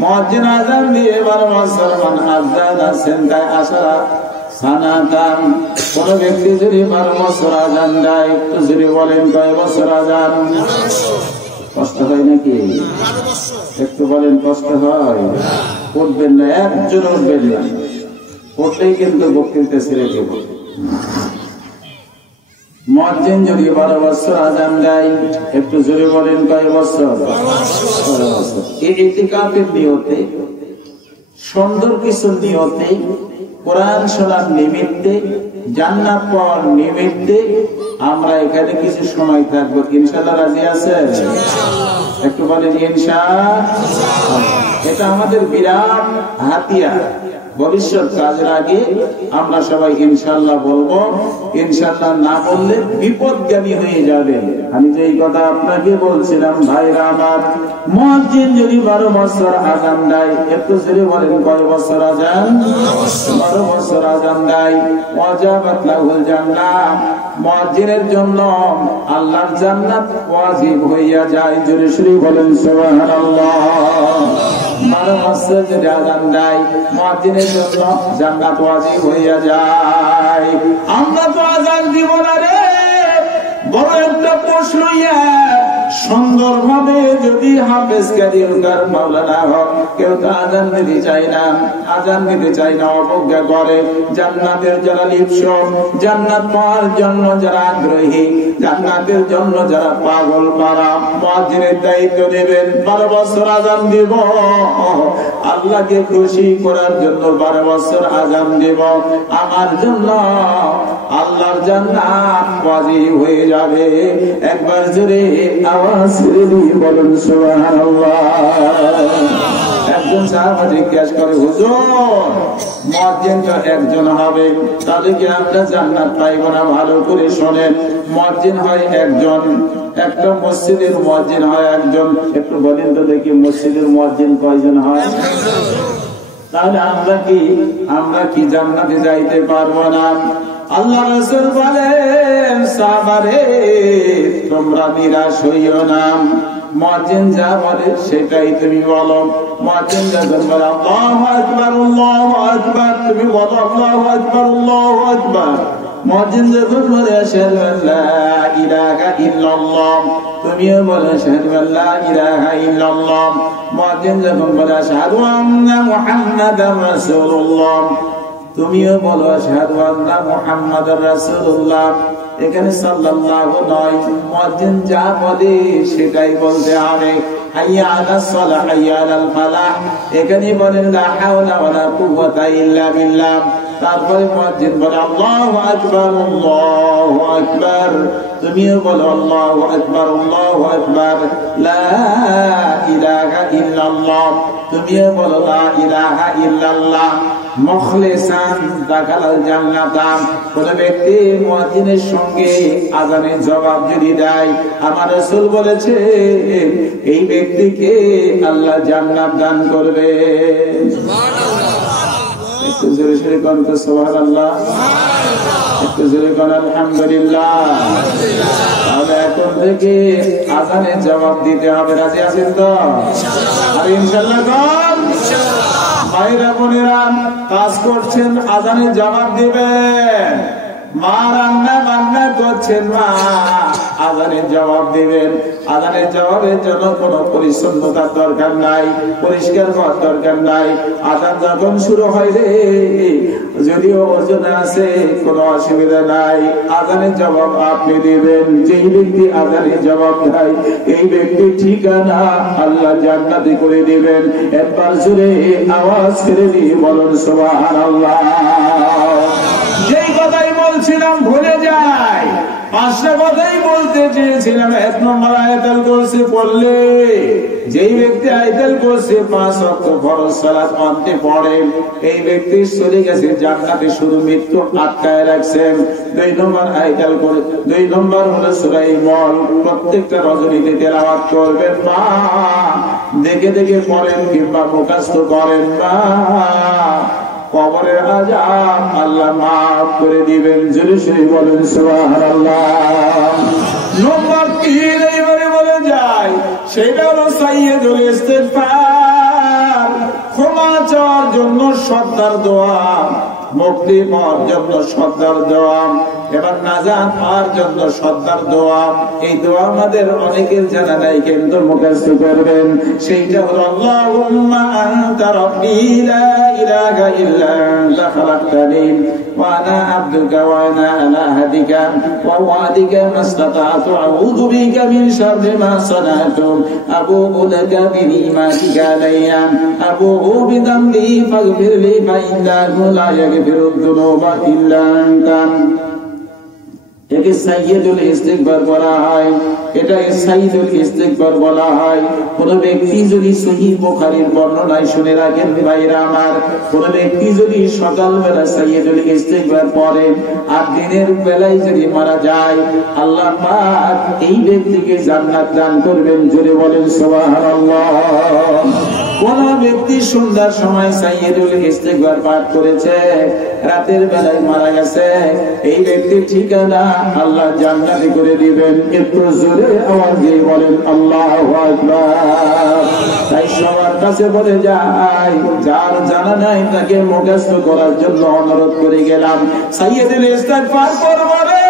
মুয়াজ্জিন আযান দিয়ে 12 মুসলমান আযান আছেন, তাই আশারা সানাতাম। কোন ব্যক্তি যদি 12 বছর আযান দেয়, তো যদি বলেন কয় বছর আযান? কষ্ট হয় নাকি? একটু বলেন কষ্ট হয়? উঠবেন না, একজন উঠবেন না, উঠলেই কিন্তু বক্তৃতা ছেড়ে দেব। মুয়াজ্জিন যদি 12 বছর আযান দেয়, একটু জোরে বলেন কয় বছর? 12 বছর। এই ইতিকাফের নিয়তে, সুন্দর কিছু নিয়তে, কোরআন শোনার নিমিত্তে, জান্নাত পাওয়ার নিমিত্তে আমরা এখানে কিছু সময় থাকবো। ইনশাআল্লাহ রাজি আছেন? একটু বলেন ইনশাআল্লাহ। এটা আমাদের বিরাট হাতিয়ার। ভবিষ্যৎ কাজের আগে আমরা সবাই ইনশাআল্লাহ বলবো, ইনশাআল্লাহ না বললে বিপদগামী হয়ে যাবে। আমি যে এই কথা আপনাকে বলছিলাম ভাইরা আমার, মুয়াজ্জিন যদি 12 বছর আযান দেয়, একটু জোরে বলেন কয় বছর আযান? 12 বছর আযান দেয়, ওয়াজাবাত লাহুল জান্নাহ, মুয়াজ্জিনের জন্য আল্লাহর জান্নাত ওয়াজিব হইয়া যায়। জোরে জোরে বলেন সুবহানাল্লাহ। 12 বছর যদি আযান দেয়, মুয়াজ্জিনের জন্য জান্নাত ওয়াজিব হইয়া যায়। আমরা তো আযান দিব না রে, বড় একটা প্রশ্ন ইয়া সুন্দরভাবে যদি হাফেজ কাদিরকার মাওলানা হক, কেউ তো আযান দিতে চায় না, আযান দিতে চায় না, অবজ্ঞা করে। জান্নাতের যারা লিপ্স, জান্নাত পাওয়ার জন্য যারা আগ্রহী, জান্নাতের জন্য যারা পাগল, পারা মুয়াজ্জিনের দায়িত্ব নেবেন। 12 বছর আযান দিব, আল্লাহকে খুশি করার জন্য 12 বছর আযান দিব, আমার জন্য আল্লাহর জান্নাত ওয়াজিব হয়ে যাবে। একবার জোরে আওয়াজ দিয়ে বলুন সুবহানাল্লাহ। একজন সাহাবা জিজ্ঞাসা করে, হুজুর মুয়াজ্জিন তো একজন হবে, তাহলে কি আমরা জান্নাত পাইব না? ভালো করে শোনেন, মুয়াজ্জিন হয় একজন, একটা মসজিদের মুয়াজ্জিন হয় একজন। একটু বলেন তো দেখি, মসজিদের মুয়াজ্জিন কয়জন হয়? তাহলে আমরা কি জান্নাতে যাইতে পারবো না? আল্লাহ রাসূল বলেন, সাহাবারে তোমরা নিরাশ হইও না, মুয়াজ্জিন যা বলে সেটাই তুমি বলো। মুয়াজ্জিন যখন বলে আল্লাহু আকবার, আল্লাহু আকবার, তুমি বলো আল্লাহু আকবার, আল্লাহু আকবার। মুয়াজ্জিন যখন বলে আশহাদু আল্লা ইলাহা ইল্লাল্লাহ, তুমিও বলো আশহাদু আল্লা ইলাহা ইল্লাল্লাহ। মুয়াজ্জিন যখন বলে আশহাদু আন্না মুহাম্মাদার রাসূলুল্লাহ, তুমিও বলো আশহাদু আন্না মুহাম্মাদার রাসূলুল্লাহ। এখানে সাল্লাল্লাহু নয়, মুয়াজ্জিন যা বলে সেটাই বলতে হবে। হাইয়া আলাস সালাহ, হাইয়া আলাল ফালাহ, এখানে বলেন লা হাওলা ওয়ালা কুওয়াতা ইল্লা বিল্লাহ। তারপরে মুয়াজ্জিন বলে আল্লাহু আকবার, আল্লাহু আকবার, তুমিও বলো আল্লাহু আকবার, আল্লাহু আকবার। লা ইলাহা ইল্লাল্লাহ, তুমিও বলো লা ইলাহা ইল্লাল্লাহ। মুখলিসান দাখালাল জান্নাত, কোন ব্যক্তি মুয়াজ্জিনের সঙ্গে আযানের জবাব যদি দেয়, আমার রাসূল বলেছে এই ব্যক্তিকে আল্লাহ জান্নাত দান করবে। সুবহানাল্লাহ। একটু জোরে জোরে কোন তো সুবহানাল্লাহ, একটু জোরে কোন আলহামদুলিল্লাহ। তাহলে এখন থেকে আযানের জবাব দিতে হবে, রাজি আছেন তো? ইনশাআল্লাহ। আর ইনশাআল্লাহ কোন? ইনশাআল্লাহ। ভাইরা বোনেরা, কাজ করছেন, আযানের জবাব দিবেন। মা রান্না বান্না করছেন, মা আযানের জবাব দিবেন। আযানের জবাবের জন্য কোনো পরিচ্ছন্নতার দরকার নাই, পরিষ্কার হওয়ার দরকার নাই। আযান যখন শুরু হয় রে, যদিও ওজনে আছে কোনো অসুবিধা নাই, আযানের জবাব আপনি দিবেন। যেই ব্যক্তি আযানের জবাব দেয়, এই ব্যক্তির ঠিকানা আল্লাহ জান্নাতে করে দিবেন। একবার জোরে আওয়াজ করে দিয়ে বলুন সুবহানাল্লাহ। যেই কথাই বলছিলাম ভুলে যাই, 5টা কথাই বলতে চেয়েছিলাম। 1 নম্বর আয়াতুল কুরসি পড়লে, যেই ব্যক্তি আয়াতুল কুরসি 5 ওয়াক্ত ফরজ সালাত অন্তে পড়ে, এই ব্যক্তি চলে গেছে জান্নাতে, শুধু মৃত্যু আটকায় রাখছেন। 2 নম্বর আয়াতুল কুরসি, 2 নম্বর হলো সূরা মুলক, প্রত্যেকটা রজনীতে তেলাওয়াত করবেন, মা দেখে দেখে পড়েন কিংবা মুখস্থ করেন, মা কবরের আযাব আল্লাহ মাফ করে দিবেন। জোরে জোরে বলেন সুবহানাল্লাহ। নম্বর 3 এইবারে বলে যায়, সেটা হলো সাইয়্যিদুল ইস্তিগফার, ক্ষমা চাওয়ার জন্য সর্দার দোয়া, মুক্তি পাওয়ার জন্য সর্দার দোয়া, এবার নাজাত পাওয়ার জন্য সর্দার দোয়া। এই দোয়া আমাদের অনেকের জানা নাই, কিন্তু মুখস্থ করবেন। সেইটা হলো আল্লাহুম্মা আনতা রাব্বি লা ইলাহা ইল্লা আনতা খালাকতানি ওয়া আনা আবদুকা ওয়া আনা আলা আহদিকা ওয়া ওয়াদিকা মাসতাতা'তু আউযু বিকা মিন শাররি মা সানা'তু আবুউ লাকা বিনি'মাতিকা আলাইয়া আবুউ বিযামবি ফাগফিরলি ফা ইন্নাহু লা ইয়াগফিরুদ দুনুবা ইল্লা আনতা। একে সাইয়্যিদুল ইস্তিগফার বলা হয়, এটা সাইয়্যিদুল ইস্তিগফার বলা হয়। কোন ব্যক্তি যদি সহিহ বুখারীর বর্ণনায় শুনে রাখেন ভাইরা আমার, কোন ব্যক্তি যদি সকালবেলা সাইয়্যিদুল ইস্তিগফার পড়ে আর দিনের বেলায় যদি মারা যায়, আল্লাহ পাক এই ব্যক্তিকে জান্নাত দান করবেন। জোরে বলেন সুবহানাল্লাহ। কোন ব্যক্তি সন্ধ্যার সময় সাইয়্যিদুল ইস্তিগফার পাঠ করেছে, রাতের বেলায় মারা গেছে, এই ব্যক্তির ঠিকানা আল্লাহ জান্নাতে করে দিবেন। একটু জোরে আওয়াজ দিয়ে বলেন আল্লাহু আকবার। তাই সবার কাছে বলে যাই, যার জানা নাই তাকে মুখস্থ করার জন্য অনুরোধ করে গেলাম। সাইয়্যিদুল ইস্তিগফার করবে,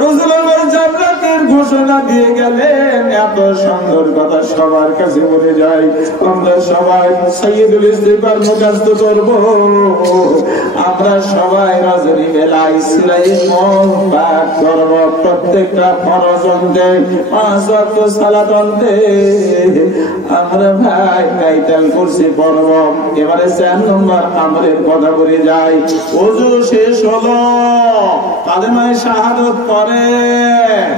রাসূলুল্লাহ জান্নাতের ঘোষণা দিয়ে গেলেন। এত সুন্দর কথা সবার কাছে বলে যাই, আমরা সবাই সাইয়্যিদুল ইস্তিগফার মুখস্থ করব। আমরা সবাই রজনী বেলায় সিলাই পাঠ করব। প্রত্যেকটা ফরজ অন্তে 5 ওয়াক্ত সালাত অন্তে আমরা ভাই কাইতাল কুরসি পড়ব। এবারে 4 নম্বর আমলের কথা বলে যাই। ওযু শেষ হলো, কালেমায়ে শাহাদাত পড়েন।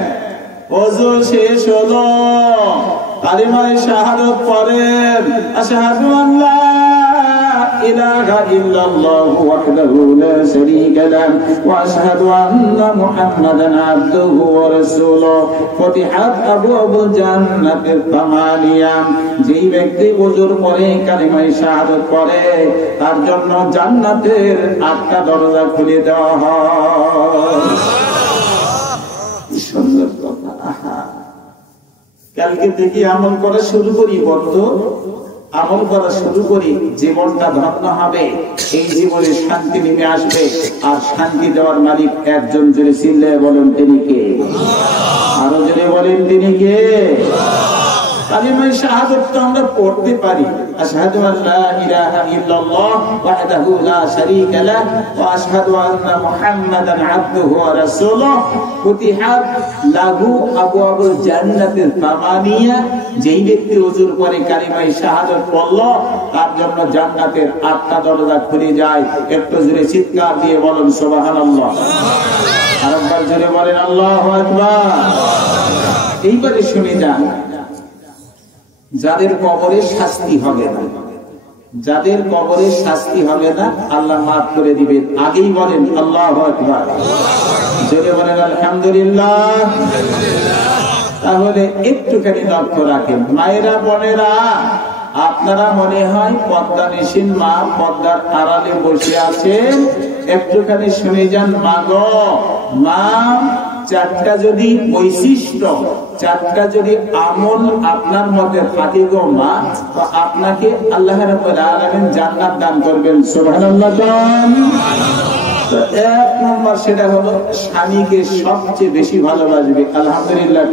ওযু শেষ হলো, কালেমায়ে শাহাদাত পড়েন। আশহাদু আল্লা ইলাহা ইল্লাল্লাহু ওয়াহদাহু লা শারীকা লাহু ওয়া আশহাদু আন্না মুহাম্মাদান আবদুহু ওয়া রাসূলুহু। ফাতিহাত আবওয়াবুল জান্নাতির তামানিয়া। যেই ব্যক্তি ওযুর পরে কালেমায়ে শাহাদাত পড়ে, তার জন্য জান্নাতের 8টা দরজা খুলে দেওয়া হয়। সুন্দর কথা। কালকে থেকে আমল করা শুরু করি বন্ধু, আমল করা শুরু করি, জীবনটা ধন্য হবে। এই জীবনে শান্তি নেমে আসবে। আর শান্তি দেওয়ার মালিক একজন। জোরে চিল্লায়ে বলেন তিনি কে? আরো জোরে বলেন তিনি কে? কালিমায়ে শাহাদাত তো আমরা পড়তে পারি, আশহাদু আল্লা ইলাহা ইল্লাল্লাহ ওয়াহদাহু লা শারীকা লাহু ওয়া আশহাদু আন্না মুহাম্মাদান আবদুহু ওয়া রাসূলুহু। ফুতিহাত লাহু আবওয়াবুল জান্নাতিল তামানিয়া। যেই ব্যক্তি ওযুর পরে কালিমায়ে শাহাদাত পড়ল, তার জন্য জান্নাতের 8টা দরজা খুলে যায়। একটু জোরে চিৎকার দিয়ে বলেন সুবহানাল্লাহ। আরেকবার জোরে বলেন আল্লাহু আকবার। এইবারে শুনে যান, যাদের কবরে শাস্তি হবে না, যাদের কবরে শাস্তি হবে না, আল্লাহ মাফ করে দিবেন। আগেই বলেন আল্লাহু আকবার। জোরে বলেন আলহামদুলিল্লাহ। তাহলে একটুখানি লক্ষ্য রাখেন মায়েরা বোনেরা, আপনারা মনে হয় পর্দা নিশিন মা পর্দার আড়ালে বসে আছেন, একটুখানি শুনে যান। মা গো, মা 4টা যদি বৈশিষ্ট্য, 4টা যদি আমল আপনার মধ্যে থাকে গো মা, তো আপনাকে আল্লাহ রাব্বুল আলামিন জান্নাত দান করবেন। সুবহানাল্লাহ। তো 1 নম্বর সেটা হলো স্বামীকে সবচেয়ে বেশি ভালোবাসবে। আলহামদুলিল্লাহ।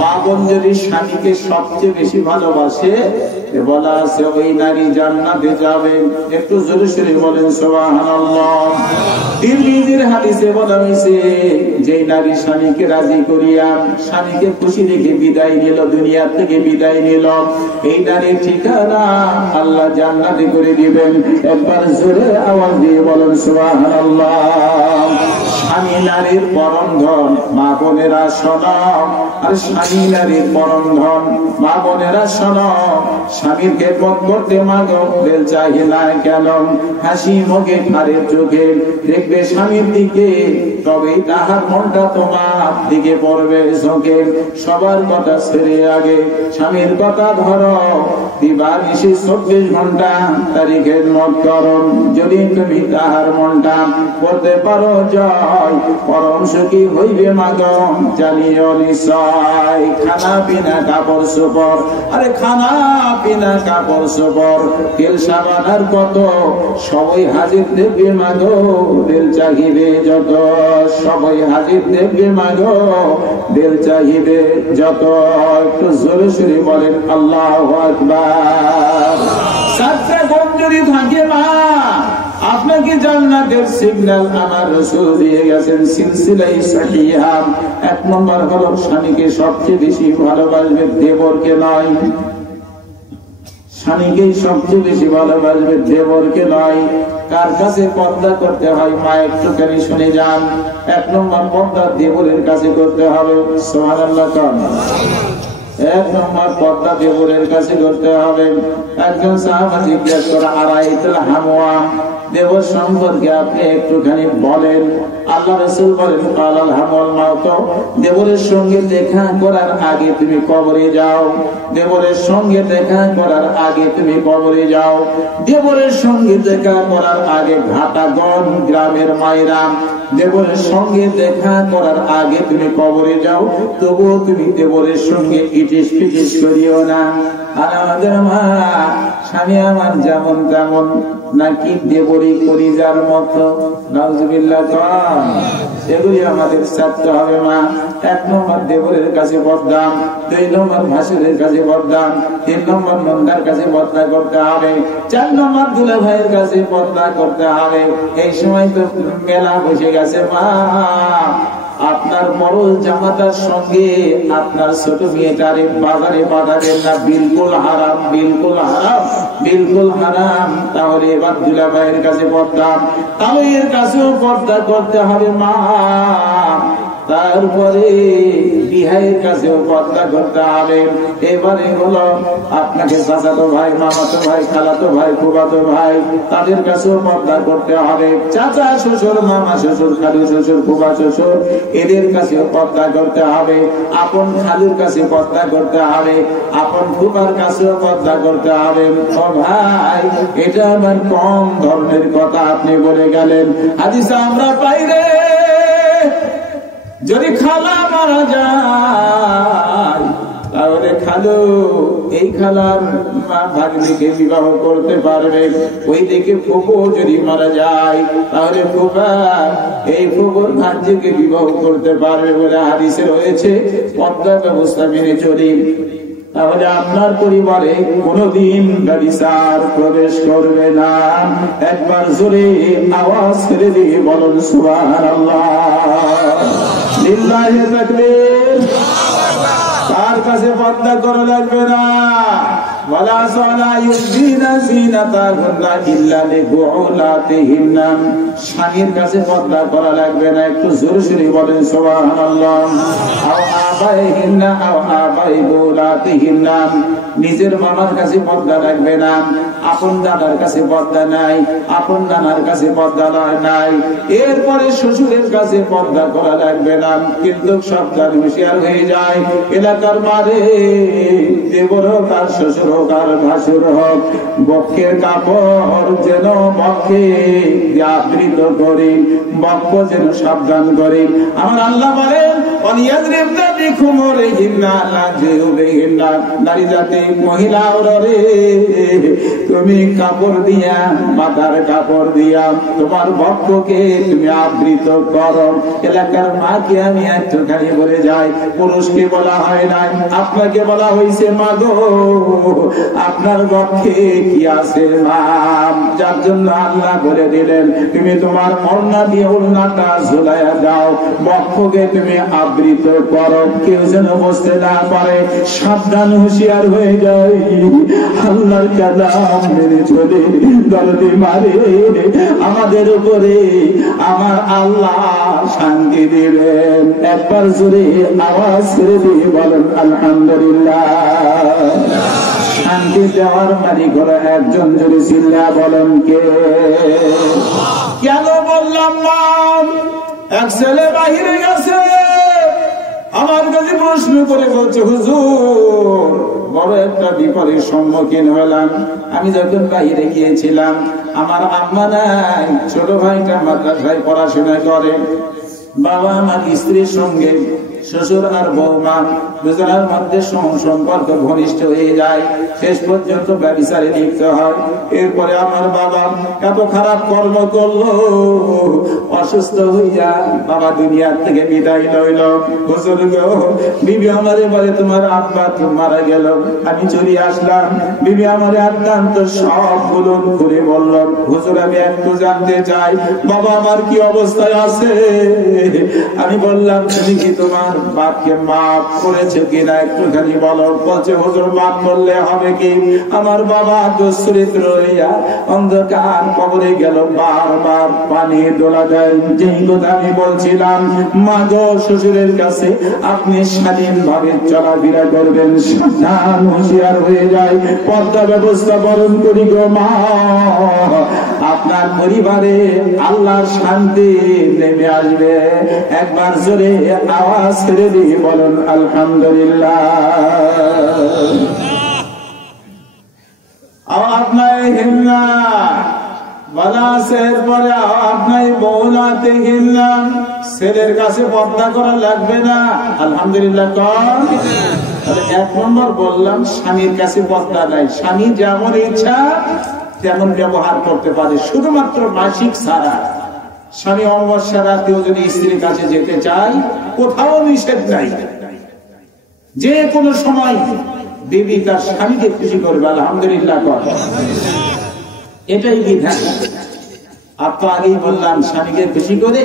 মা বোন যদি স্বামীকে সবচেয়ে বেশি ভালোবাসে, বলা আছে ওই নারী জান্নাতে যাবে। একটু জোরে জোরে বলেন সুবহানাল্লাহ। তিরমিজির হাদিসে বলা হয়েছে, যে নারী স্বামীকে রাজি করিয়া স্বামীকে খুশি রেখে বিদায় নিল, দুনিয়া থেকে বিদায় নিল, এই নারীর ঠিকানা আল্লাহ জান্নাতে করে দিবেন। একবার জোরে আওয়াজ দিয়ে বলেন সুবহানাল্লাহ। স্বামী নারীর পরম ধন, মা বোনেরা শোনো। আর স্বামী নারীর পরম ধন, মা বোনেরা শোনো। স্বামীর খেদমত করতে মাগো বেল চাহি না কেন, হাসি মুখে খারের চোখে দেখবে স্বামীর দিকে, তবেই তাহার মনটা তোমার দিকে পড়বে চোখে। সবার কথা ছেড়ে আগে স্বামীর কথা ধরো, দিবানিশি 24 ঘন্টা তারই খেদমত করো। যদি তুমি তাহার মনটা করতে পারো জয়, পরম সুখী হইবে মাগো জানিও নিশ্চয়। খানা পিনা কাপড় চোপড়, আরে খানা পিনা কাপড় চোপড়, তেল সাবান আর কত সবই হাজির দেখবে মাগো দিল চাহিবে যত। সবই হাজির দেখবে মাগো দিল চাহিবে যত। একটু জোরে জোরে বলেন আল্লাহু আকবার। 7টা গুণ যদি থাকে মা, আপনাকে জান্নাতের সিগন্যাল আমার রাসূল দিয়ে গেছেন সিলসিলায়ে সহিহা। 1 নম্বর হলো স্বামীকে সবচেয়ে বেশি ভালোবাসবে, দেবরকে নয়। স্বামীকেই সবচেয়ে বেশি ভালোবাসবে, দেবরকে নয়। কার কাছে পর্দা করতে হয় মা একটুখানি শুনে যান। 1 নম্বর পর্দা দেবরের কাছে করতে হবে। সুবহানাল্লাহ। 1 নম্বর পর্দা দেবরের কাছে করতে হবে। একজন সাহাবা জিজ্ঞেস করে, আরাইতুল হামওয়া, দেবর সম্পর্কে আপনি একটুখানি বলেন। আল্লাহ রাসূল বলেন, কালাল হামওয়াল মাউত, দেবরের সঙ্গে দেখা করার আগে তুমি কবরে যাও। দেবরের সঙ্গে দেখা করার আগে তুমি কবরে যাও। দেবরের সঙ্গে দেখা করার আগে ঘাটাগণ গ্রামের মায়েরা, দেবরের সঙ্গে দেখা করার আগে তুমি কবরে যাও, তবুও তুমি দেবরের সঙ্গে ইটিস পিটিস করিও না। আর আমাদের মা, স্বামী আমার যেমন তেমন, নাকি দেবরই কলিজার মতো। নাউজুবিল্লাহ। এগুলি আমাদের ছাড়তে হবে মা। 1 নম্বর দেবরের কাছে পর্দা, 2 নম্বর ভাসুরের কাছে পর্দা, 3 নম্বর নন্দার কাছে পর্দা করতে হবে, 4 নম্বর দুলা ভাইয়ের কাছে পর্দা করতে হবে। এই সময় তো মেলা বসে গেছে মা। আপনার বড় জামাতার সঙ্গে আপনার ছোট মেয়েটারে বাজারে পাঠাবেন না, বিলকুল হারাম, বিলকুল হারাম, বিলকুল হারাম। তাহলে এবার দুলা ভাইয়ের কাছে পর্দা, তাহলে কাছেও পর্দা করতে হবে মা। তারপরে বিহাইয়ের কাছেও পর্দা করতে হবে। এবারে হলো আপনাকে চাচাতো ভাই, মামাতো ভাই, খালাতো ভাই, ফুফাতো ভাই, তাদের কাছেও পর্দা করতে হবে। চাচা শ্বশুর, মামা শ্বশুর, খালু শ্বশুর, ফুফা শ্বশুর, এদের কাছেও পর্দা করতে হবে। আপন খালুর কাছে পর্দা করতে হবে, আপন ফুফার কাছেও পর্দা করতে হবে। ও ভাই, এটা আমার কম ধর্মের কথা আপনি বলে গেলেন। হাদিসে আমরা পাই রে, যদি খালা মারা যায় তাহলে খালু এই খালার মা ভাগ্নিকে বিবাহ করতে পারবে। ওই দিকে ফুফু যদি মারা যায় তাহলে ফুফা এই ফুফুর ভাগ্যকে বিবাহ করতে পারবে বলে হাদিসে রয়েছে। পর্দার ব্যবস্থা মেনে চলি, তাহলে আপনার পরিবারে কোনদিন ব্যভিচার প্রবেশ করবে না। একবার জোরে আওয়াজ করে দিয়ে বলুন সুবহানাল্লাহ। লিল্লাহি তাকবীর। তার কাছে পর্দা করা লাগবে না। ওয়ালা সালা ইউযিনা যিনাতাহুন্না ইল্লা লিবুলাতিহিন্না। স্বামীর কাছে পর্দা করা লাগবে না। একটু জোরে জোরে বলেন সুবহানাল্লাহ। আও আবাইহিন্না আও আবাই বুলাতিহিন্না। নিজের মামার কাছে পর্দা লাগবে না, আপন দাদার কাছে পর্দা নাই, আপন নানার কাছে পর্দা নাই। এরপরে শ্বশুরের কাছে পর্দা করা লাগবে না। কিন্তু সাবধান, হুঁশিয়ার হয়ে যায় এলাকার মারে, দেবর হোক আর শ্বশুর হোক আর ভাসুর হোক, বক্ষের কাপড় যেন বক্ষে আবৃত করে, বক্ষ যেন সাবধান করে। আমার আল্লাহ বলেন, অনিয়াজরিবনা বিখুমুরিহিন্না লা জিউবিহিন্না। নারী জাতি, মহিলা ওরে, তুমি কাপড় দিয়া, মাথার কাপড় দিয়া তোমার বক্ষকে তুমি আবৃত করো। এলাকার মাকে আমি একটুখানি বলে যাই, পুরুষকে বলা হয় নাই, আপনাকে বলা হয়েছে মা গো, আপনার বক্ষে কি আছে মা? যার জন্য আল্লাহ বলে দিলেন, তুমি তোমার ওড়না দিয়ে ওড়নাটা ঝুলাইয়া দাও, বক্ষকে তুমি আবৃত করো, কেউ যেন বুঝতে না পারে। সাবধান, হুঁশিয়ার হয়ে যায়। আল্লাহর কালাম মেনে চলে দরদি মারে, আমাদের উপরে আমার আল্লাহ শান্তি দিবেন। একবার জোরে আওয়াজ করে দিয়ে বলেন আলহামদুলিল্লাহ। শান্তি দেওয়ার মালিক হলো একজন, জোরে চিল্লা বলেন কে? কেন বললাম না? এক ছেলে বাহিরে গেছে, আমার কাছে প্রশ্ন করে বলছে, হুজুর বড় একটা বিপদের সম্মুখীন হলাম। আমি যখন বাহিরে গিয়েছিলাম, আমার আম্মা নাই, ছোট ভাইটা মাদ্রাসায় পড়াশোনা করে, বাবা আমার স্ত্রীর সঙ্গে শ্বশুর আর বৌমা দুজনের মধ্যে সম্পর্ক ঘনিষ্ঠ হয়ে যায়, শেষ পর্যন্ত ব্যভিচারে লিপ্ত হয়। এরপরে আমার বাবা এত খারাপ কর্ম করলো, অসুস্থ হইয়া বাবা দুনিয়ার থেকে বিদায় লইল। হুজুর গো, বিবি আমারে বলে তোমার আব্বা তো মারা গেল, আমি চলে আসলাম। বিবি আমারে আত্মান্ত সবগুলো ঘুরে বলল, হুজুর আমি একটু জানতে চাই বাবা আমার কি অবস্থায় আছে। আমি বললাম, তুমি কি তোমার বাপকে মাফ করেছে কিনা একটুখানি বলো। বলছে হুজুর মাফ করলে হবে কি, আমার বাবা দুশ্চরিত্র হইয়া অন্ধকার কবরে গেল, বারবার পানি দোলা দেয়। যেই কথা আমি বলছিলাম, মা গো শ্বশুরের কাছে আপনি স্বাধীন ভাবে চলাফেরা করবেন, সাবধান হুঁশিয়ার হয়ে যায়, পর্দা ব্যবস্থা বরণ করি গো মা। আপনার পরিবারে আল্লাহর শান্তি নেমে আসবে। একবার জোরে আওয়াজ ছেড়ে দিয়ে বলুন আলহামদুলিল্লাহ। আওয়াজ নাই হিল্লা বলা আছে, এরপরে আওয়াজ নাই বৌলাতে হিল্লা। ছেলের কাছে পর্দা করা লাগবে না, আলহামদুলিল্লাহ কর। এক নম্বর বললাম স্বামীর কাছে পর্দা নাই, স্বামী যেমন ইচ্ছা তেমন ব্যবহার করতে পারে, শুধুমাত্র মাসিক ছাড়া। স্বামী অমাবস্যা রাতেও যদি স্ত্রীর কাছে যেতে চায় কোথাও নিষেধ নাই, যে কোনো সময় বিবি তার স্বামীকে খুশি করবে, আলহামদুলিল্লাহ কর, এটাই বিধান। আর তো আগেই বললাম স্বামীকে খুশি করে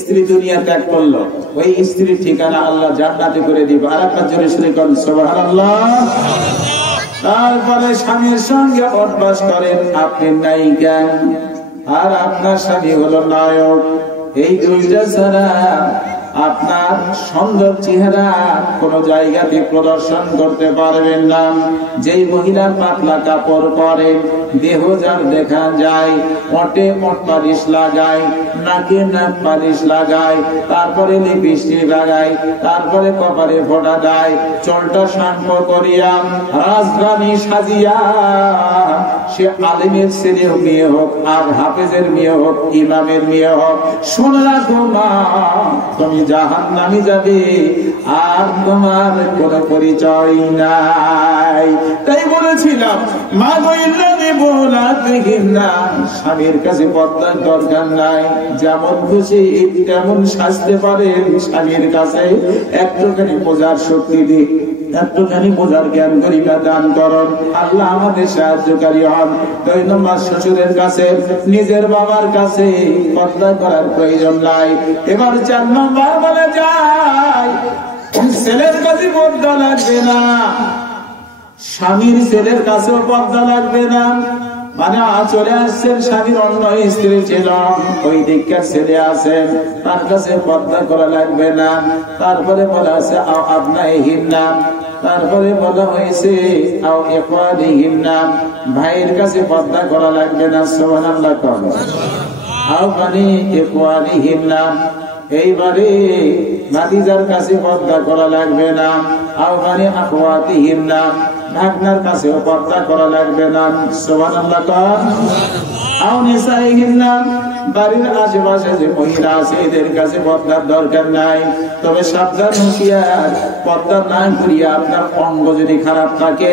স্ত্রী দুনিয়া ত্যাগ করলো, ওই স্ত্রীর ঠিকানা আল্লাহ জান্নাতে করে দিবে। আর একটা জোরে শুনে করেন সুবহানাল্লাহ। তারপরে স্বামীর সঙ্গে অভ্যাস করেন আপনি নায়িকা আর আপনার স্বামী হলো নায়ক। এই দুইটা ছাড়া আপনার সুন্দর চেহারা কোন জায়গাতে প্রদর্শন করতে পারবেন না। যেই মহিলা পাতলা কাপড় পরে, দেহ যার দেখা যায়, ওঠে ওঠ পালিশ লাগায়, নাকে নাক পালিশ লাগায়, তারপরে লিপস্টিক লাগায়, তারপরে কপালে ফোঁটা দেয়, চলটা শান্ত করিয়া রাজধানী সাজিয়া, সে আলেমের ছেলে মেয়ে হোক আর হাফেজের মেয়ে হোক, ইমামের মেয়ে হোক, শোনো রাখো মা, তুমি জাহান্নামে যাবে আর তোমার কোন পরিচয় নাই। তাই বলেছিলাম মা গইল্লানি বোলাতে ঘিন্না, স্বামীর কাছে পর্দার দরকার নাই, যেমন খুশি তেমন সাজতে পারেন। স্বামীর কাছে একটুখানি বোঝার শক্তি দিক, একটুখানি বোঝার জ্ঞান করিবা দান করুন, আল্লাহ আমাদের সাহায্যকারী হন। 2 নম্বর শ্বশুরের কাছে, নিজের বাবার কাছে পর্দা করার প্রয়োজন নাই। এবার 4 নম্বর বলে যায় ছেলের কাছে পর্দা লাগবে না, স্বামীর ছেলের কাছেও পর্দা লাগবে না। মানে চলে আসছেন স্বামীর অন্য স্ত্রী ছিল, ওই দিককার ছেলে আছেন, তার কাছে পর্দা করা লাগবে না। তারপরে বলা আছে আপনার নাম, তারপরে বলা হয়েছে ভাইয়ের কাছে পর্দা করা লাগবে না, সুবহানাল্লাহ কর। এইবারে ভাতিজার কাছে পর্দা করা লাগবে না, ভাগনার কাছে পর্দা করা লাগবে না, সুবহানাল্লাহ কর। বাড়ির আশেপাশে যে মহিলা আছে এদের কাছে পর্দার দরকার নাই, তবে সাবধান হুঁশিয়ার, পর্দা না করিয়া আপনার অঙ্গ যদি খারাপ থাকে,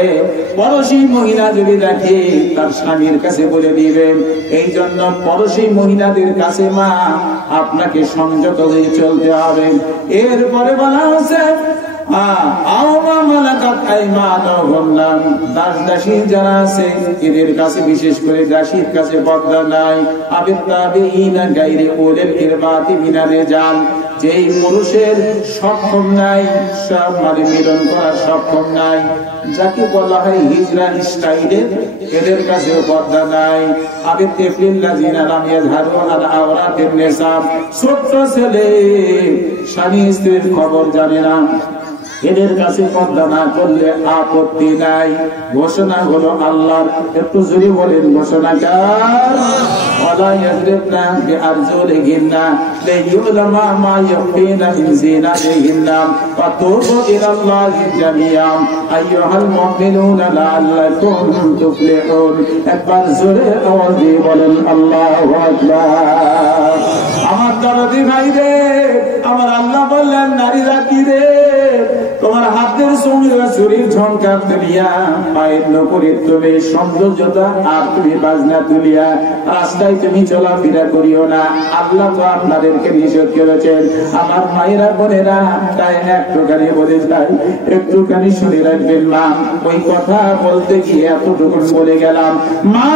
পরশী মহিলা যদি দেখে তার স্বামীর কাছে বলে দিবেন। এই জন্য পরশী মহিলাদের কাছে মা আপনাকে সংযত হয়ে চলতে হবে। এরপরে বলা হচ্ছে দাসী যারা আছে এদের কাছে, বিশেষ করে দাসীর কাছে পর্দা নাই। যেই পুরুষের সক্ষম নাই, মানে মিলন করার সক্ষম নাই, যাকে বলা হয় হিজরা স্টাইলের, এদের কাছেও পর্দা নাই। ছোট্ট ছেলে স্বামী স্ত্রীর খবর জানে না, এদের কাছে পর্দা না করলে আপত্তি নাই। ঘোষণা হলো আল্লাহর, একটু জোরে বলেন ঘোষণাকার। ওয়ালা ইয়াজরিবনা বিআরজুলিহিন্না লিইউলামা মা ইয়াখফিনা মিন জিনাতিহিন্না ফাতুবু ইলাল্লাহি জামিআন আইয়ুহাল মুমিনুনা লাআল্লাকুম তুফলিহুন। একবার জোরে আওয়াজ দিয়ে বলেন আল্লাহু আকবার। আমার দরদি ভাই রে, আমার আল্লাহ বললেন নারী জাতি রে, তোমার হাতের সঙ্গে শরীর ঝঙ্কার তুলিয়া, পায়ের নপুরে তুমি সৌন্দর্যতা আর তুমি বাজনা তুলিয়া রাস্তায় তুমি চলাফেরা করিও না। আল্লাহ তো আপনাদেরকে নিষেধ করেছেন। আমার মায়েরা বোনেরা, তাই একটুখানি বলে যাই, একটুখানি শুনে রাখবেন মা। ওই কথা বলতে গিয়ে এতটুকু বলে গেলাম মা,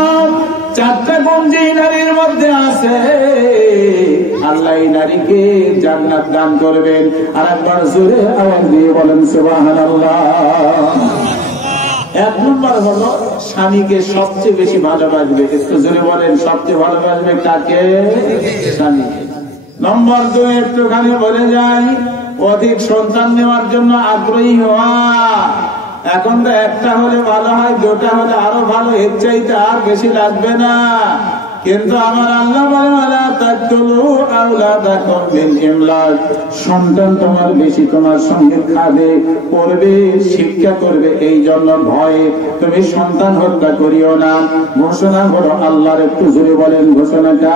4টা গুণ যে নারীর মধ্যে আছে আল্লাহ এই নারীকে জান্নাত দান করবেন। আর একবার জোরে আওয়াজ দিয়ে বলেন সুবহানাল্লাহ। এক নম্বর হলো স্বামীকে সবচেয়ে বেশি ভালোবাসবে। একটু জোরে বলেন, সবচেয়ে ভালোবাসবে কাকে? স্বামীকে। নম্বর 2 একটুখানি বলে যাই, অধিক সন্তান নেওয়ার জন্য আগ্রহী হওয়া। এখন তো একটা হলে ভালো হয়, 2টা হলে আরো ভালো, এর চাইতে আর বেশি লাগবে না। কিন্তু আমার আল্লাহ বলে ওয়ালা তাকতুলু আওলাদাকুম বিল ইমলাক, সন্তান তোমার বেশি তোমার সঙ্গে খাবে, পড়বে, শিক্ষা করবে, এই জন্য ভয়ে তুমি সন্তান হত্যা করিও না। ঘোষণা করো আল্লাহর, একটু জোরে বলেন ঘোষণাটা।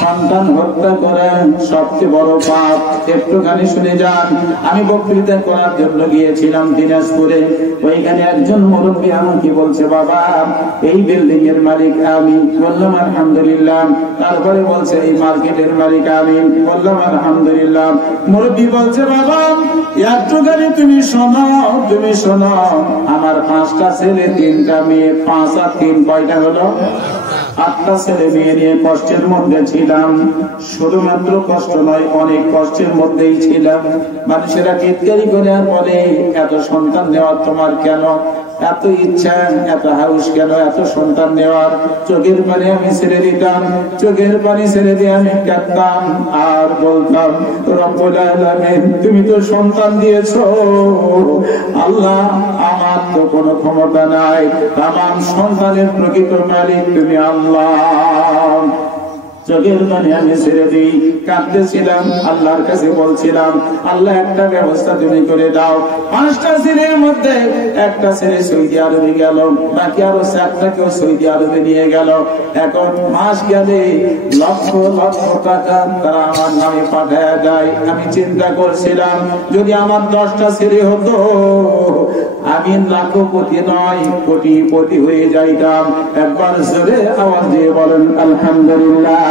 সন্তান হত্যা করেন সবচেয়ে বড় পাপ। একটুখানি শুনে যান। আমি বক্তৃতা করার জন্য গিয়েছিলাম দিনাজপুরে। ওইখানে একজন মুরব্বী আমাকে বলছে, বাবা এই বিল্ডিং এর মালিক আমি। বললাম আলহামদুলিল্লাহ। তারপরে বলছে এই মার্কেটের মালিক আমি। বললাম আলহামদুলিল্লাহ। মুরব্বী বলছে, বাবা একটুখানি তুমি শোনো, তুমি শোনো, আমার 5টা ছেলে 3টা মেয়ে, 5 আর 3 কয়টা হলো? 8টা ছেলে মেয়ে নিয়ে কষ্টের মধ্যে ছিলাম। শুধুমাত্র কষ্ট নয়, অনেক কষ্টের মধ্যেই ছিলাম। মানুষেরা চিৎকারি করে আর বলে, এত সন্তান নেওয়ার তোমার কেন এত ইচ্ছা, এত হাউস কেন এত সন্তান নেওয়ার? চোখের পানি আমি ছেড়ে দিতাম, চোখের পানি ছেড়ে দিয়ে আমি কাঁদতাম আর বলতাম, রব্বুল আলামিন তুমি তো সন্তান দিয়েছো আল্লাহ, আমার তো কোনো ক্ষমতা নাই, তামাম সন্তানের প্রকৃত মালিক তুমি আল্লাহ। চোখের পানি আমি ছেড়ে দিই, কাঁদতেছিলাম, আল্লাহর কাছে বলছিলাম, আল্লাহ একটা ব্যবস্থা তুমি করে দাও। 5টা ছেলের মধ্যে একটা ছেলে সৌদি আরবে গেল, বাকি আরো 4টাকেও সৌদি আরবে নিয়ে গেল। এখন মাস গেলে লক্ষ লক্ষ টাকা তারা আমার নামে পাঠায় দেয়। আমি চিন্তা করছিলাম, যদি আমার 10টা ছেলে হতো আমি লাখপতি নয় কোটিপতি হয়ে যাইতাম। একবার জোরে আওয়াজ দিয়ে বলেন আলহামদুলিল্লাহ।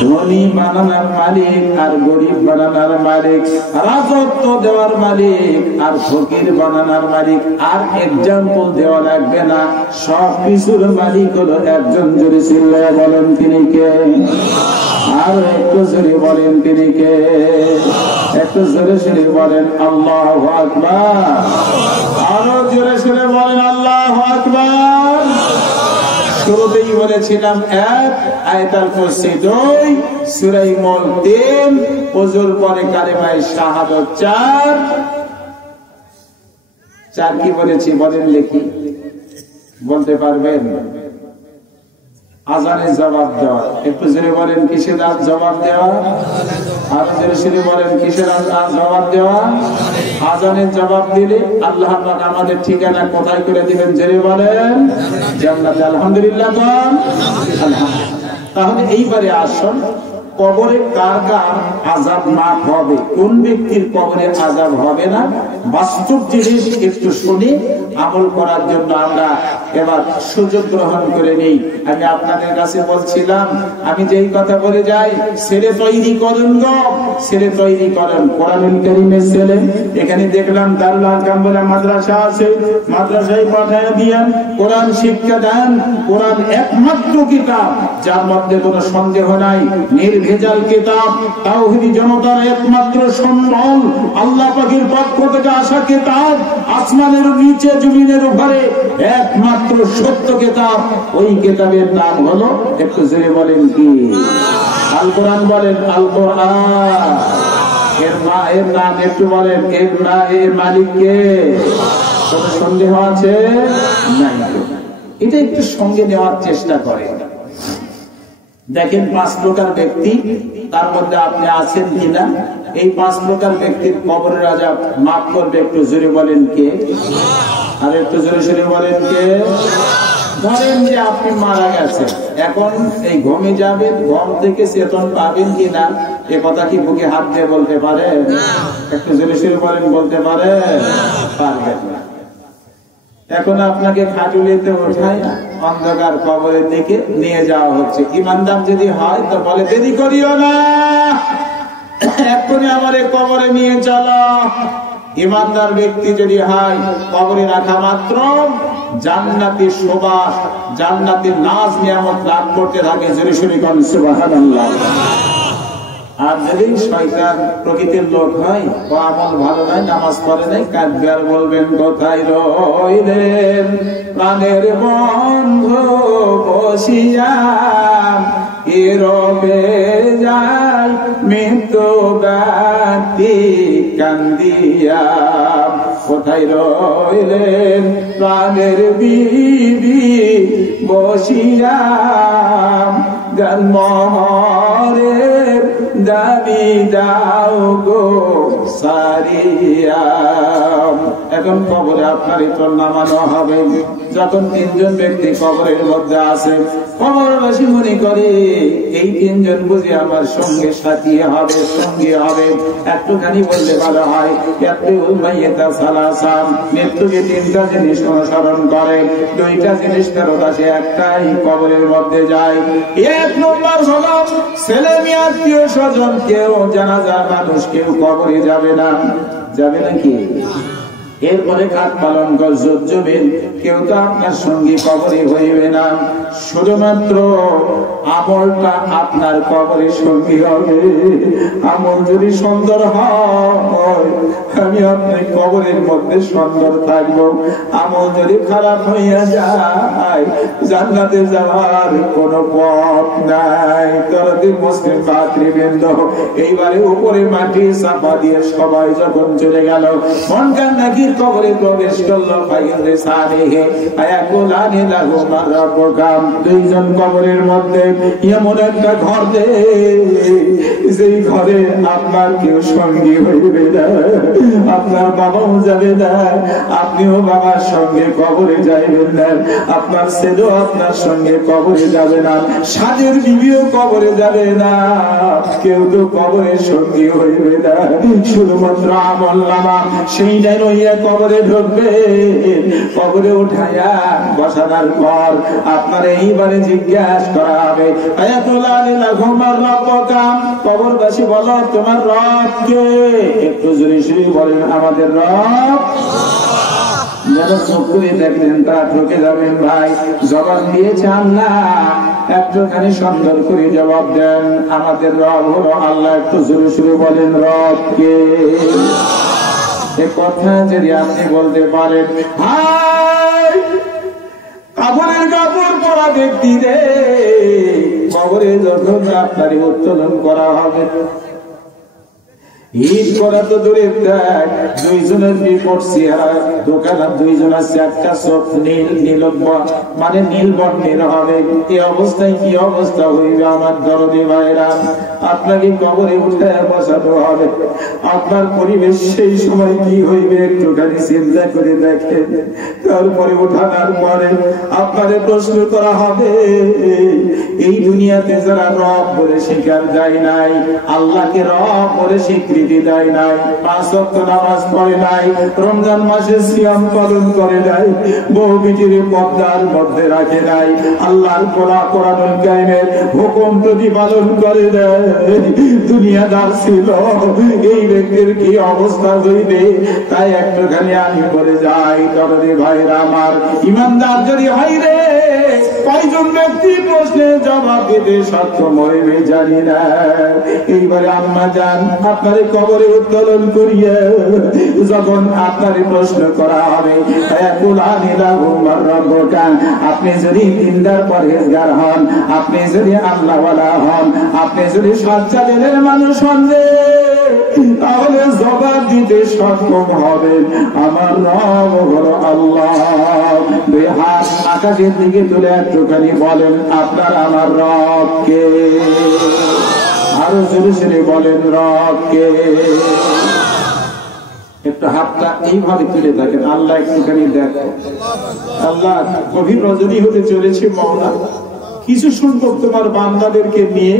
ধনী বানানোর মালিক আর গরিব বানানোর মালিক, রাজত্ব দেওয়ার মালিক আর ফকির বানানোর মালিক, আর এক্সাম্পল দেওয়া লাগবে না, সব কিছুর মালিক হলো একজন। জোরে চিল্লায়া বলেন তিনি কে? আর একটু জোরে বলেন তিনি কে? একটু জোরে জোরে বলেন আল্লাহু আকবার। আরো জোরে জোরে বলেন আল্লাহু আকবার। শুরুতেই বলেছিলাম 1, আয়াতুল কুরসি 2, সূরা মুলক 3, ওযুর পরে কালেমায়ে শাহাদাত 4 কি বলেছি বলেন দেখি, বলতে পারবেন? আজানের জবাব দেওয়া। একটু জোরে বলেন কিসের জবাব দেওয়া? আর জোরে জোরে বলেন কিসের জবাব দেওয়া? আজানের জবাব দিলে আল্লাহ পাক আমাদের ঠিকানা কোথায় করে দিবেন? জোরে বলেন জান্নাতে। আলহামদুলিল্লাহ। তাহলে এইবারে আসুন, কবরে কার কার আযাব মাফ হবে, কোন ব্যক্তির কবরে আযাব হবে না, বাস্তব জিনিস একটু শুনে আমল করার জন্য আমরা এবার সুযোগ গ্রহণ করে নেই। আমি আপনাদের কাছে বলছিলাম, আমি যেই কথা বলে যাই, ছেলে তৈরি করেন গো, ছেলে তৈরি করেন। কোরআনুল কারীমের ছেলে এখানে দেখলাম দারুল আরকাম বলে মাদ্রাসা আছে, মাদ্রাসায় পাঠায় দিয়েন, কোরআন শিক্ষা দেন। কোরআন একমাত্র কিতাব যার মধ্যে কোনো সন্দেহ নাই, নির্ভেজাল কিতাব, তাওহীদি জনতার একমাত্র সম্বল, আল্লাহ পাকের পক্ষ থেকে আসা কিতাব, আসমানের নিচে জমিনের উপরে একমাত্র সত্য কিতাব। ওই কিতাবের নাম হলো, একটু জোরে বলেন কি? আল কোরআন বলেন, আল কোরআন। এর নাম একটু বলেন, এর মালিক কে? কোনো সন্দেহ আছে? নাই। এটা একটু সঙ্গে নেওয়ার চেষ্টা করে দেখেন। 5 প্রকার ব্যক্তি, তার মধ্যে আপনি আছেন কিনা? এই 5 প্রকার ব্যক্তির কবরের আযাব মাফ করবে। একটু জোরে বলেন কে? আর একটু জোরে জোরে বলেন কে? ধরেন যে আপনি মারা গেছেন, এখন এই ঘুমে যাবেন, ঘুম থেকে চেতন পাবেন কিনা এ কথা কি বুকে হাত দিয়ে বলতে পারেন? একটু জোরে জোরে বলেন, বলতে পারেন? পারবেন না। এখন আপনাকে খাটুলিতে ওঠায় অন্ধকার কবরের দিকে নিয়ে যাওয়া হচ্ছে। ইমানদার যদি হয় তো বলে, দেরি করিও না, এক্ষুনি আমার কবরে নিয়ে চলো। ইমানদার ব্যক্তি যদি হয়, কবরে রাখা মাত্র জান্নাতি সুবাস, জান্নাতি নাজ নিয়ামত লাভ করতে থাকে। জোরে শুনি কোন সুবহানাল্লাহ। আর যদি শয়তান প্রকৃতির লোক হয়, ও আমল ভালো নাই, নামাজ পড়ে নাই, কাঁদবে আর বলবেন কোথায় রইলেন প্রাণের বন্ধু বসিয়া, রবে যায় মৃত্যু ব্যক্তি কান্দিয়া, কোথায় রইলেন প্রাণের বিবি বসিয়া, জন্মহরের দাবি দাও গো সারিয়া। এখন কবরে আপনার ইতর নামানো হবে। যখন তিনজন ব্যক্তি কবরের মধ্যে আছে, কবরবাসী মনে করে এই তিনজন বুঝি আমার সঙ্গে সাথী হবে, সঙ্গী হবে। একটুখানি বললে ভালো হয়, মৃত্যুকে তিনটা জিনিস অনুসরণ করে, দুইটা জিনিস ফেরত আসে, একটাই কবরের মধ্যে যায়। এক নম্বর হলো ছেলে মেয়ে আত্মীয় স্বজন, কেউ জানাজার মানুষ কেউ কবরে যাবে না। যাবে নাকি? এরপরে খাট পালন জমিন, কেউ তো আপনার সঙ্গী কবরে হইবে না। শুধুমাত্র আমলটা আপনার কবরে সঙ্গী হবে। আমল যদি সুন্দর হয়, আমি আপনার কবরের মধ্যে সুন্দর থাকবো। আমল যদি খারাপ হইয়া যায়, জান্নাতে যাওয়ার কোন পথ নাই। তরদি মুসলিম ভাতৃবৃন্দ, এইবারে উপরে মাটি চাপা দিয়ে সবাই যখন চলে গেল, মন কান্নাকির কবরে প্রবেশ করলো। দুইজন কবরের মধ্যে এমন একটা ঘর দে, যেই ঘরে আপনার কেউ সঙ্গী হইবে না, আপনার বাবাও যাবে না, আপনিও বাবার সঙ্গে কবরে যাইবেন না, আপনার ছেলেও আপনার সঙ্গে কবরে যাবে না, সাজের বিবিও কবরে যাবে না, কেউ তো কবরের সঙ্গী হইবে না। শুধুমাত্র আমল নামা সেইটাই রইয়া কবরে ঢুকবে। কবরে উঠাইয়া বসানোর পর আপনার এইবারে জিজ্ঞাসা করা হবে, কবরবাসী বলো তোমার রব কে? একটু জোরে জোরে বলেন, আমাদের রব। যারা চোখ করে দেখলেন তা ঠকে যাবেন ভাই। জবাব দিয়েছে আল্লাহ, একটুখানি সুন্দর করে জবাব দেন, আমাদের রব হলো আল্লাহ। একটু জোরে জোরে বলেন, রব কে? এ কথা যদি আপনি বলতে পারেন, হাই কাপড়ের কাপড় পরা ব্যক্তি রে, কবরে যখন আপনারই উত্তোলন করা হবে, ঈদ করা তো দূরে দেখ, দুইজনের বিপদ চেহারা, দোকানের দুইজন আছে, একটা চোখ নীল নীল মানে নীল বর্ণের হবে। এই অবস্থায় কি অবস্থা হইবে আমার দরদি ভাইরা? আপনাকে কবরে উঠে বসানো হবে, আপনার পরিবেশ সেই সময় কি হইবে একটুখানি চিন্তা করে দেখেন। তারপরে উঠানোর পরে আপনারে প্রশ্ন করা হবে, এই দুনিয়াতে যারা রব বলে স্বীকার যায় নাই, আল্লাহকে রব বলে স্বীকৃতি দেয় নাই, 5 ওয়াক্ত নামাজ পড়ে নাই, রমজান মাসে সিয়াম পালন করে নাই, বহু বিটির পর্দার মধ্যে রাখে নাই, আল্লাহর কোরআনুল কারীমের হুকুম প্রতিপালন করে দেয়, দুনিয়াদার ছিল, এই ব্যক্তির কি অবস্থা হইবে? তাই একটুখানি আমি বলে যাই, তবে ভাইরা আমার, ইমানদার যদি হয় রে, কয়জন ব্যক্তি প্রশ্নের জবাব দিতে সক্ষম হইবে জানি না। এইবারে আম্মা জান আপনার কবরে উত্তোলন করিয়া যখন আপনার প্রশ্ন করা হবে, আপনি যদি দিনদার পরহেজগার হন, আপনি যদি আল্লাহওয়ালা হন, আপনি যদি সচ্চাদিনের মানুষ হন, তাহলে জবাব দিতে সক্ষম হবেন, আমার রব হলো আল্লাহ। দুই হাত আকাশের দিকে তুলে একটুখানি বলেন, আপনার আমার রব কে? আরো জোরে জোরে বলেন, রব কে? একটু হাতটা এইভাবে তুলে দেখেন, আল্লাহ একটুখানি দেখো। আল্লাহ গভীর রজনী হতে চলেছে মাওলা, কিছু সংখ্যক তোমার বান্দাদেরকে নিয়ে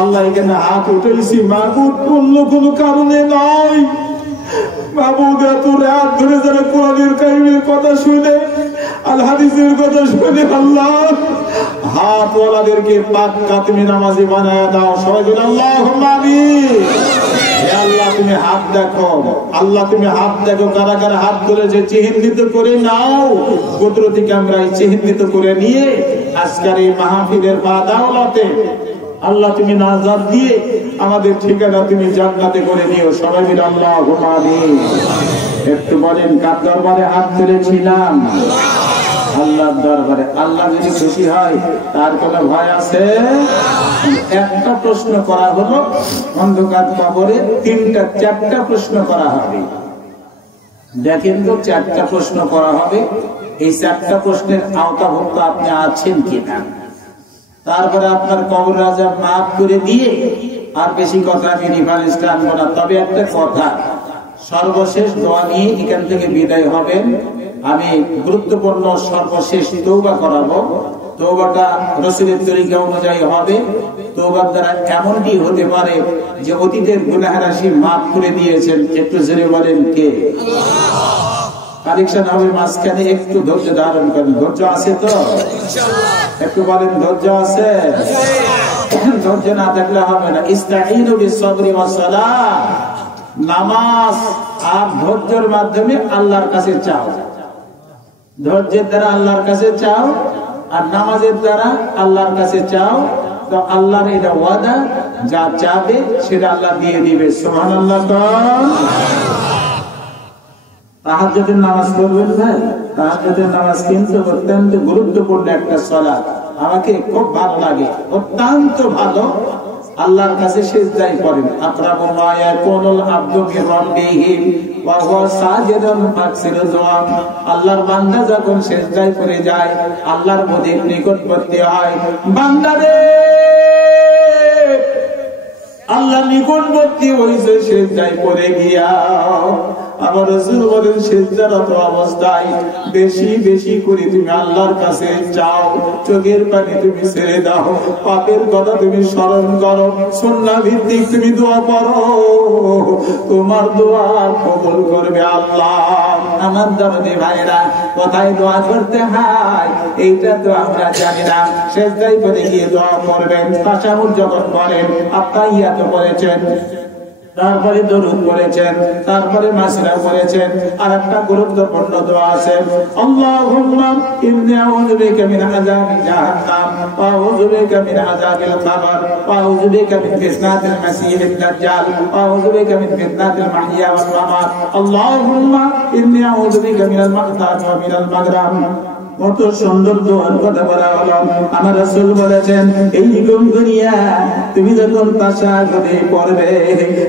আল্লাহ এখানে হাত উঠেছি। মাহবুব অন্য কোন কারণে নয়, মাহবুব এত রাত ধরে যারা কোরআনের কারিমের কথা শুনে, আল হাদিসের কথা শুনে, আল্লাহ হাতওয়ালাদেরকে পাক কাতমে নামাজি বানায়া দাও। সবাই বলেন আল্লাহুম্মা আমিন। হে আল্লাহ তুমি হাত দেখো, আল্লাহ তুমি হাত দেখো, কারা কারা হাত তুলেছে চিহ্নিত করে নাও। কুদরতি ক্যামেরায় চিহ্নিত করে নিয়ে আজকের এই মাহফিলের বাদাওলাতে আল্লাহ তুমি নাজাত দিয়ে আমাদের ঠিকানা তুমি জান্নাতে করে নিও। সবাই মিলে আল্লাহুম্মা আমিন। একটু বলেন কার দরবারে হাত তুলেছিলাম? আল্লাহর দরবারে। আল্লাহ যদি খুশি হয় তার কোনো ভয় আছে? একটা প্রশ্ন করা হলো, অন্ধকার কবরে চারটা প্রশ্ন করা হবে। দেখেন তো চারটা প্রশ্ন করা হবে, এই চারটা প্রশ্নের আওতাভুক্ত আপনি আছেন কিনা। তারপরে আপনার কবর আযাব মাফ করে দিয়ে আর বেশি কথা আমি রিফারেন্স টানবো না। তবে একটা কথা, সর্বশেষ দোয়া নিয়ে এখান থেকে বিদায় হবেন। আমি গুরুত্বপূর্ণ সর্বশেষ তওবা করাবো। তওবাটা রাসূলের তরিকা অনুযায়ী হবে। তওবার দ্বারা এমনটি হতে পারে যে অতীতের গুনাহ রাশি মাফ করে দিয়েছেন। একটু জোরে বলেন কে? কালেকশন হবে মাঝখানে, একটু ধৈর্য ধারণ করেন। ধৈর্য আছে তো? একটু বলেন ধৈর্য আছে? ধৈর্য না থাকলে হবে না। ইস্তাঈনু বিস-সাবরি ওয়াস-সালাহ। নামাজ আর ধৈর্যের মাধ্যমে আল্লাহর কাছে চাও। ধৈর্যের দ্বারা আল্লাহর কাছে চাও আর নামাজের দ্বারা আল্লাহর কাছে চাও। তো আল্লাহর এটা ওয়াদা, যা চাবে সেটা আল্লাহ দিয়ে দিবে। সুবহানাল্লাহ। তাহাজ্জুদের নামাজ পড়বেন না? তাহাজ্জুদের নামাজ কিন্তু অত্যন্ত গুরুত্বপূর্ণ একটা সালাত। আমাকে খুব ভালো লাগে, অত্যন্ত ভালো। আল্লাহর কাছে সিজদায় করেন। আকরাবু মা ইয়াকুনুল আবদু বিরাব্বিহি ওয়া হুয়া সাজিদুন ফাকসিরু দুআ। আল্লাহর বান্দা যখন সিজদায় পড়ে যায়, আল্লাহর অধিক নিকটবর্তী হয়। বান্দা রে, আল্লাহ নিকটবর্তী হইছে সিজদায় পড়ে গিয়া। আমার রাসূল বলেন সিজদারত অবস্থায় বেশি বেশি করে তুমি আল্লাহর কাছে চাও। চোখের পানি তুমি ছেড়ে দাও, পাপের কথা তুমি স্মরণ করো, সুন্নাহ ভিত্তিক তুমি দোয়া করো, তোমার দোয়া কবুল করবে আল্লাহ। আমার দরদি ভাইরা, কোথায় দোয়া করতে হয় এইটা তো আমরা জানি না। সিজদায় পড়ে গিয়ে দোয়া করবেন। তাশাহুদ যখন করেন, আত্তাহিয়াত পড়েছেন, তারপরে দরুদ পড়েছেন, তারপরে মাসিরা পড়েছেন। আর একটা গুরুত্বপূর্ণ দোয়া আছে, আল্লাহুম্মা ইন্নী আউযু বিকা মিন আযাবি জাহান্নাম ওয়া আউযু বিকা মিন আযাবিল কবর ওয়া আউযু বিকা মিন ফিতনাতিল মাসীহিদ দাজ্জাল ওয়া আউযু বিকা মিন ফিতনাতিল মাহইয়া ওয়াল মামাত। আল্লাহুম্মা ইন্নী আউযু বিকা মিনাল মাহতাজ ওয়া মিনাল মাগরাম। কত সুন্দর দোয়ার কথা বলা হলো। আমার রাসূল বলেছেন, এই দুনিয়া তুমি যখন তাশাহুদে পড়বে,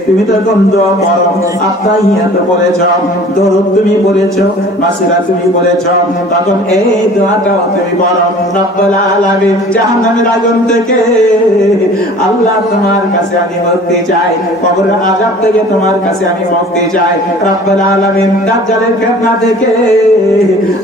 তুমি তখন দোয়া পড়ো, আত্তাহিয়াত পড়েছো, দরুদ তুমি পড়েছো, মাসিরা তুমি পড়েছো, তখন এই দোয়াটা তুমি পড়ো, রব্বুল আলামিন জাহান্নামের আগুন থেকে আল্লাহ তোমার কাছে আমি মুক্তি চাই, কবরের আযাব থেকে তোমার কাছে আমি মুক্তি চাই, রব্বুল আলামিন দাজ্জালের ফিতনা থেকে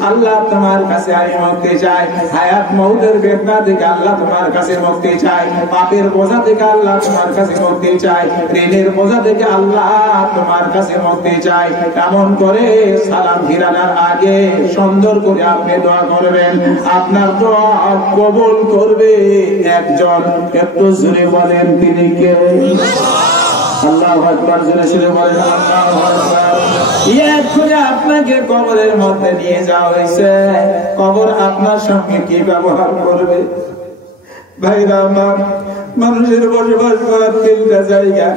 আল্লাহ তোমার কাছে আমি মুক্তি চাই, হায়াত মউতের ফিতনা থেকে আল্লাহ তোমার কাছে মুক্তি চাই, পাপের বোঝা থেকে আল্লাহ তোমার কাছে মুক্তি চাই, ঋণের বোঝা থেকে আল্লাহ তোমার কাছে মুক্তি চাই। এমন করে সালাম ফিরানোর আগে সুন্দর করে আপনি দোয়া করবেন। আপনার দোয়া কবুল করবে একজন। একটু জোরে বলেন তিনি কে? আল্লাহু আকবার। জোরে জোরে বলেন আল্লাহু আকবার। এক্ষুনি আপনাকে কবরের মধ্যে নিয়ে যাওয়া হয়েছে। কবর আপনার সঙ্গে কি ব্যবহার করবে? ভাইরা আমার, মানুষের বসবাস করার তিনটা জায়গা।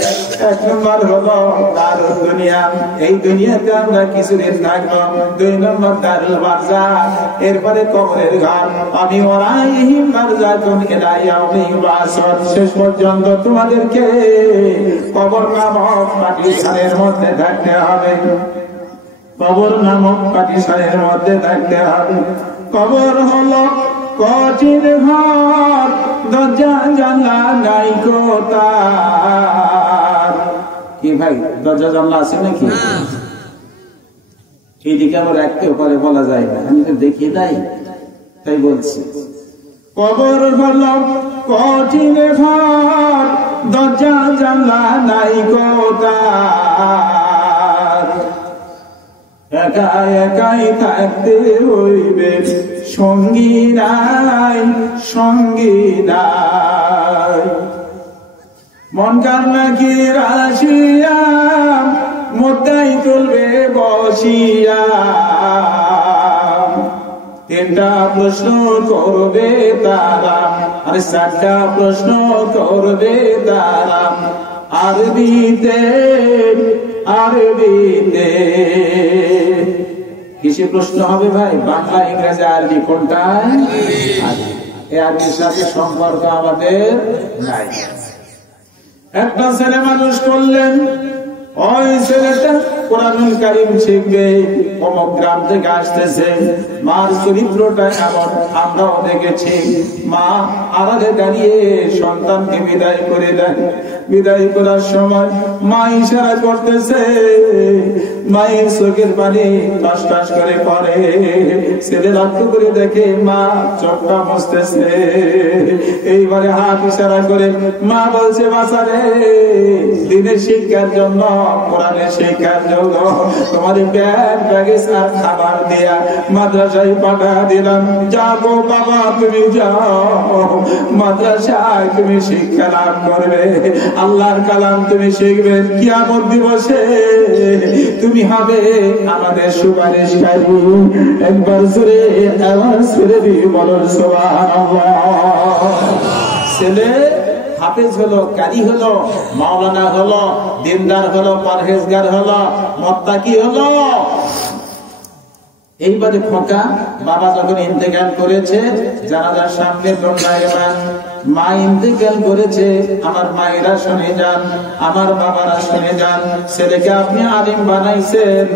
এক নম্বর হলো দারুল দুনিয়া, এই দুনিয়াতে আমরা কিছুদিন থাকবো। দুই নম্বর দারুল বারজাখ, এরপরে কবরের ঘর। আমি ওয়ারাইহিম বারজাকুন ইলা ইয়াউমি ইউবাসুন, শেষ পর্যন্ত তোমাদেরকে কবর নামক পাটিসারের মধ্যে থাকতে হবে। কবর নামক পাটিসারের মধ্যে থাকতে হবে। কবর হলো কঠিন ঘর, দরজা জানলা নাই কোতার। কি ভাই, দরজা জানলা আছে নাকি? এইদিকে আবার রাখতেও পারে, বলা যায় না, আমি তো দেখি নাই তাই বলছি। কবর হলো কঠিন ঘর, দরজা জানলা নাই কোতার। একা একাই থাকতে হইবে, সঙ্গী নাই, সঙ্গী নাই। মন কান্না কি রাশিয়া মোদ্দাই তুলবে বসিয়া, তিনটা প্রশ্ন করবে তারা, আরে চারটা প্রশ্ন করবে তারা, আরবিতে আরবিতে। কিসে প্রশ্ন হবে ভাই? বাংলা, ইংরেজি, আরবি, কোনটায়? এই আরবির সাথে সম্পর্ক আমাদের নাই। একটা ছেলে মানুষ করলেন, ওই ছেলেটা কোরআনুল কারীম শিখবে, অমুক গ্রাম থেকে আসতেছে, মার চরিত্রটা এমন আমরাও দেখেছি। মা আড়ালে দাঁড়িয়ে সন্তানকে বিদায় করে দেন, বিদায় করার সময় মা ইশারা করতেছে, মায়ের চোখের পানি টাস টাস করে পড়ে। ছেলে লক্ষ্য করে দেখে মা চোখটা মুছতেছে, এইবারে হাত ইশারা করে মা বলছে, বাচ্চারে দিনের শিক্ষার জন্য, কোরআনের শিক্ষার জন্য তোমার ব্যাগ ব্যাগেজ আর খাবার দেয়া মাদ্রাসায় পাঠা দিলাম। যাবো বাবা, তুমি যাও মাদ্রাসায়, তুমি শিক্ষা লাভ করবে, আল্লাহর কালাম তুমি শিখবে, কিয়ামত দিবসে তুমি হবে আমাদের সুপারিশকারী। একবার জোরে আওয়াজ করে দিয়ে বলুন সুবহানাল্লাহ। ছেলে হাফেজ হলো, কারি হলো, মাওলানা হলো, দিনদার হলো, পরহেজগার হলো, মুত্তাকি হলো। এইবারে খোকা বাবা যখন ইন্তেকাল করেছে, জানাজার সামনে দণ্ডায়মান, মা ইন্তেকাল করেছে, আমার মায়েরা শুনে যান, আমার বাবারা শুনে যান, ছেলেকে আপনি আলিম বানাইছেন।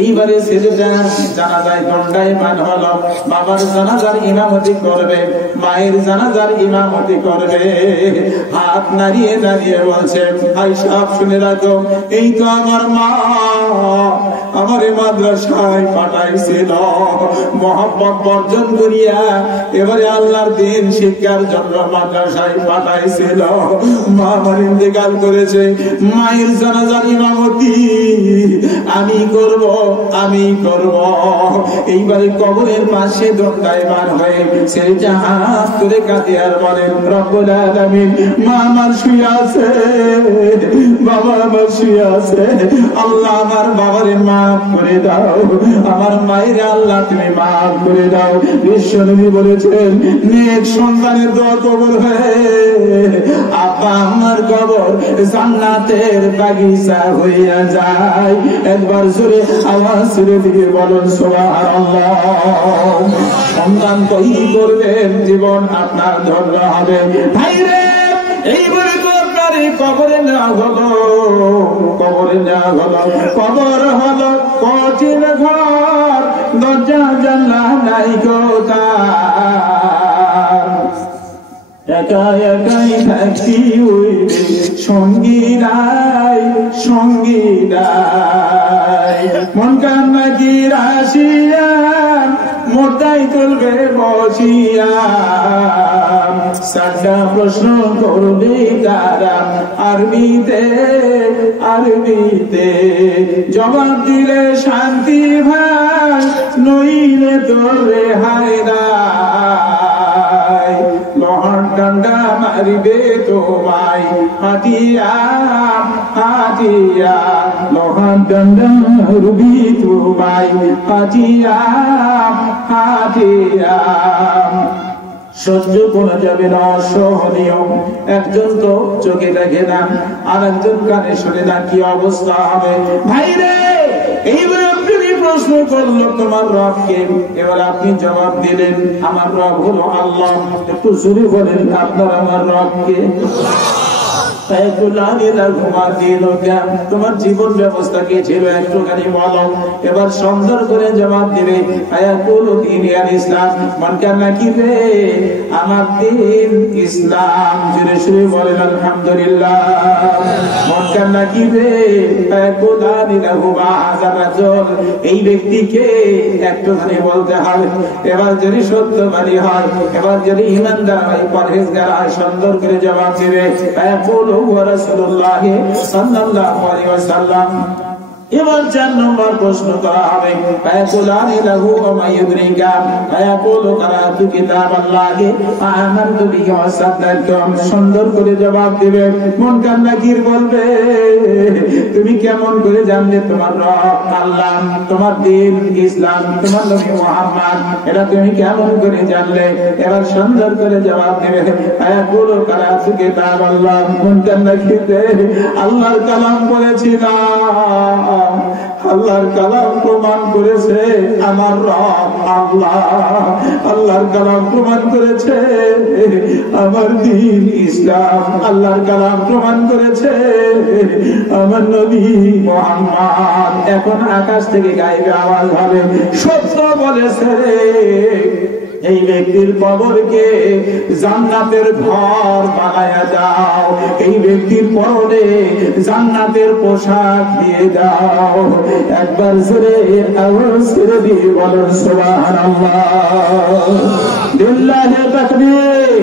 এইবারে ছেলেটা জানাজায় দণ্ডায়মান হলো, বাবার জানাজার ইমামতি করবে, মায়ের জানাজার ইমামতি করবে, হাত নাড়িয়ে নাড়িয়ে বলছে, ভাই সাহেব শুনে রাখো, এই তো আমার মা আমার মাদ্রাসায় পাঠাইছিল, মহব্বত বর্জন করিয়া এবারে আল্লাহর দিন শিক্ষার জন্য মাদ্রাসায় পাঠাইছিল। মা আমার ইন্তেকাল করেছে, মায়ের জানাজার ইমামতি আমি করব, আমি করব। এইবারে কবরের পাশে দণ্ডায়মান হয়ে ছেলেটা হাত করে কাঁদে আর বলেন, রব্বুল আলামিন, মা আমার শুয়ে আছে, বাবা আমার শুয়ে আছে, আল্লাহ আমার বাবারে মাফ করে দাও, আমার মায়ের আল্লাহ তুমি মাফ করে দাও। বিশ্বনবী বলেছেন, নেক সন্তানের দোয়া কবুল হয়ে আপা আমার কবর জান্নাতের বাগিচা হইয়া যায়। একবার জোরে আওয়াজ করে দিয়ে বলুন সুবহানাল্লাহ। সন্তান তৈরি করবেন, জীবন আপনার ধন্য হবে। ভাইরে এইবারে তো আপনার এই কবরে নেওয়া হলো, কবরে নেওয়া হলো, কবর হলো কঠিন ঘর, দরজা জানলা নাই কোথায়, একা একাই থাকি হইবে, সঙ্গী নাই, সঙ্গী নাই। মন কান্না কি রাশিয়া মোদ্দাই তুলবে বসিয়া, চারটা প্রশ্ন করবে তারা, আরবিতে আরবিতে। জবাব দিলে শান্তি ভাই, নইলে তোর রেহাই নাই। লোহার ডান্ডা মারিবে তোমায় হাতিয়া হাতিয়া, লোহার ডান্ডা মারবি তোমায় হাতিয়া হাতিয়া। সহ্য করা যাবে না, অসহনীয়। একজন তো চোখে দেখে না, আর একজন কানে শুনে না, কি অবস্থা হবে? ভাইরে এইবার আপনি প্রশ্ন করলো তোমার রবকে, এবার আপনি জবাব দিলেন আমার রব হলো আল্লাহ। একটু জোরে বলেন, আপনার আমার রবকে? তোমার জীবন ব্যবস্থা কি ছিল একটুখানি বলো। এবার সুন্দর করে জবাব দিবে, ইসলাম। মন কান্না কি রে? আমার দিন ইসলাম। জোরে সুরে বলেন আলহামদুলিল্লাহ। মন কান্না কি রে? এই ব্যক্তিকে একটুখানি বলতে হবে। এবার যদি সত্যবাদী হয়, এবার যদি ইমানদার হয়, পরহেজগার হয়, সুন্দর করে জবাব দিবে, রাসূলুল্লাহ সাল্লাল্লাহু আলাইহি ওয়াসাল্লাম এবার 4 নম্বর প্রশ্ন করা হবে, ফায়াকুলানি লাহু ওয়া মাইয়ুদরিকা ফায়াকুলু কারাতু কিতাবাল্লাহি আমানতু বিহি ওয়া সাদ্দাকতু। সুন্দর করে জবাব দিবে। মুনকার নাকির বলবে, তুমি কেমন করে জানলে তোমার রব আল্লাহ, তোমার দ্বীন ইসলাম, তোমার নবী মুহাম্মদ, এটা তুমি কেমন করে জানলে? এবার সুন্দর করে জবাব দিবে, ফায়াকুলু কারাতু কিতাবাল্লাহ। মুনকার নাকির আল্লাহর কালাম বলেছিলাম, আল্লাহর কালাম প্রমাণ করেছে আমার রব আল্লাহ, আল্লাহর কালাম প্রমাণ করেছে আমার দ্বীন ইসলাম, আল্লাহর কালাম প্রমাণ করেছে আমার নবী মুহাম্মদ। এখন আকাশ থেকে গায়েবে আওয়াজ হবে, সত্য বলেছে রে। এই ব্যক্তির কবরকে জান্নাতের ঘর বানায়া দাও, এই ব্যক্তির পরনে জান্নাতের পোশাক দিয়ে দাও। একবার জোরে আওয়াজ করে দিয়ে বলেন সুবহানাল্লাহ, লিল্লাহি তাকবীর।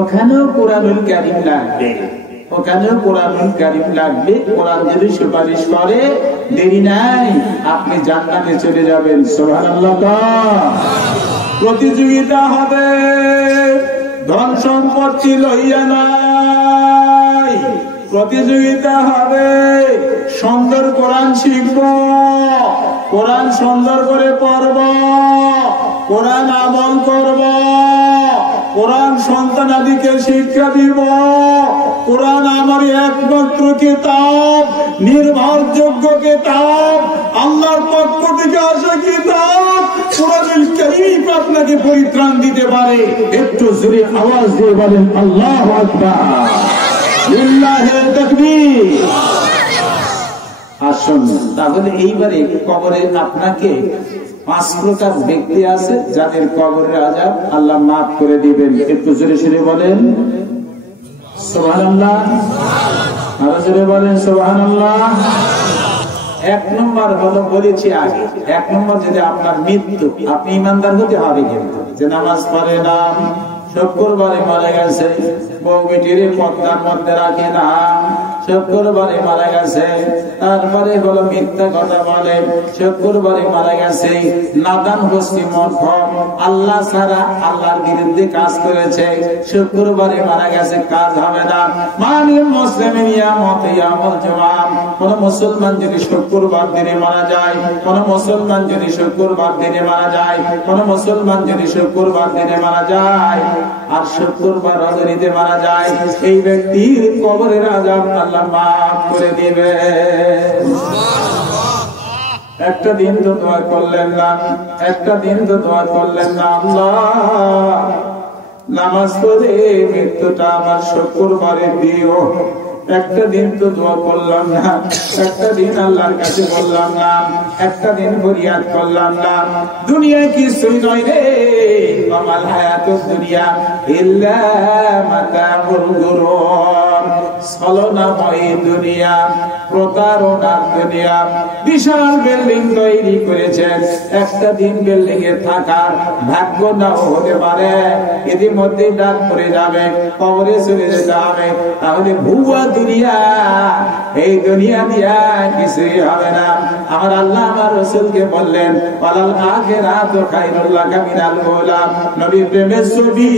ওখানেও কোরআনুল কারীম লাগবে, ওখানেও কোরআনুল কারীম লাগবে। কোরআন যদি সুপারিশ করে, দেরি নাই, আপনি জান্নাতে চলে যাবেন। সুবহানাল্লাহ। প্রতিযোগিতা হবে, ধন সম্পত্তি লইয়া নাই, প্রতিযোগিতা হবে। সুন্দর কোরআন শিখব, কোরআন সুন্দর করে পড়ব, কোরআন আমল করব, কোরআন সন্তানাদিকে শিক্ষা দিব। কোরআন আমার একমাত্র কিতাব, নির্ভরযোগ্য কিতাব, আল্লাহর পক্ষ থেকে আসা কিতাব। কোরআনুল কারীম আপনাকে পরিত্রাণ দিতে পারে। একটু জোরে আওয়াজ দিয়ে বলেন আল্লাহু আকবার, লিল্লাহি তাকবীর। আসুন তাহলে এইবারে কবরে আপনাকে 5 প্রকার ব্যক্তি আছে যাদের কবরের আযাব আল্লাহ মাফ করে দিবেন। একটু জোরে জোরে বলেন সুবহানাল্লাহ, আরো জোরে বলেন সুবহানাল্লাহ। 1 নম্বর হলো, বলেছি আগে, 1 নম্বর যদি আপনার মৃত্যু, আপনি ইমানদার হতে হবে কিন্তু, যে নামাজ পড়ে না, শুক্রবারে মারা গেছে, বউ বেটির পর্দার মধ্যে রাখে না, শুক্রবারে মারা গেছে, তারপরে হলো মিথ্যা কথা বলে, শুক্রবারে মারা গেছে, নাদান হস্তি মূর্খ, আল্লাহ ছাড়া আল্লাহর বিরুদ্ধে কাজ করেছে, শুক্রবারে মারা গেছে, কাজ হবে না। মানিল মুসলিমিন ইয়ামত ইয়ামুল জুমআ। কোন মুসলমান যদি শুক্রবার দিনে মারা যায়, কোন মুসলমান যদি শুক্রবার দিনে মারা যায়, কোন মুসলমান যদি শুক্রবার দিনে মারা যায় আর শুক্রবার রজনীতে মারা যায়, এই ব্যক্তির কবরের আযাব আল্লাহ মাফ করে দিবে। একটা দিন তো দোয়া করলেন না, একটা দিন তো দোয়া করলেন না, আল্লাহ নামাজ পড়ে মৃত্যুটা আমার শুক্রবারে দিও। একটা দিন তো দোয়া করলাম না, একটা দিন আল্লাহর কাছে বললাম না, একটা দিন ফরিয়াদ করলাম না। দুনিয়া কিছুই নয় রে, মাল হায়াতুদ দুনিয়া ইল্লা মাতাউল গুরুর। ছলনাময় দুনিয়া, প্রতারণার দুনিয়া। বিশাল বিল্ডিং তৈরি করেছেন, একটা দিন বিল্ডিং এ থাকার ভাগ্য নাও হতে পারে, এদের মধ্যে ডাক পড়ে যাবে, কবরে চলে যেতে হবে। তাহলে ভুয়া দুনিয়া, এই দুনিয়া দিয়া কিছুই হবে না। আমার আল্লাহ আমার রাসূলকে বললেন, ওয়ালাল আখিরাতু খায়রুল লাকা মিনাল উলা। নবী প্রেমের ছবি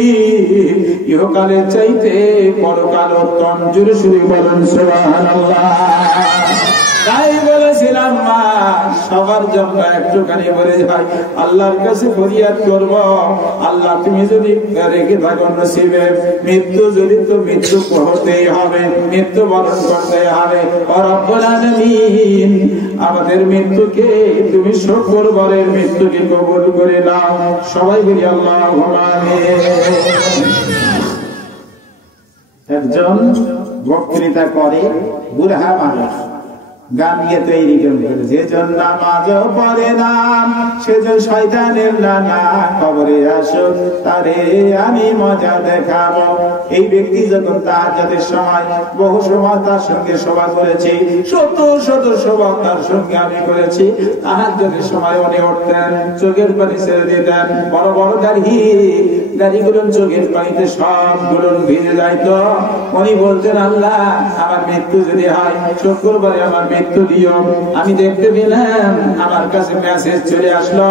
ইহকালের চাইতে পরকাল উত্তম। জোরে সুরে বলেন সুবহানাল্লাহ। তাই বলেছিলাম মা, সবার জন্য একটুখানি বলে যাই, আল্লাহর কাছে ফরিয়াদ করব, আল্লাহ তুমি যদি রেখে থাকো নসিবে, মৃত্যু যদি, তো মৃত্যু হতেই হবে, মৃত্যু বরণ করতে হবে। ও রব্বুল আলামিন, আমাদের মৃত্যুকে তুমি শুক্রবারের মৃত্যুকে কবুল করে নাও। সবাই বলি আল্লাহুম্মা আমিন। একজন বক্তৃতা করে, বুড়া মানুষ, গান গিয়ে তৈরি করে, যে জন্য নামাজও পড়ে না সেজন্য শয়তানের নানা, কবরে আসুক তারে আমি মজা দেখাবো। এই ব্যক্তি যখন তাহাজ্জুদের সময় বহু সময় তার সঙ্গে সভা করেছি, শত শত সভা তার সঙ্গে আমি করেছি, তাহাজ্জুদের সময় উনি উঠতেন, চোখের পানি ছেড়ে দিতেন, বড় বড় গাড়িগুলো চোখের পানিতে সবগুলো ভিজে যাইতো। উনি বলতেন, আল্লাহ আমার মৃত্যু যদি হয় শুক্রবারে আমার মৃত্যু দিও। আমি দেখতে পেলাম আমার কাছে মেসেজ চলে আসলো,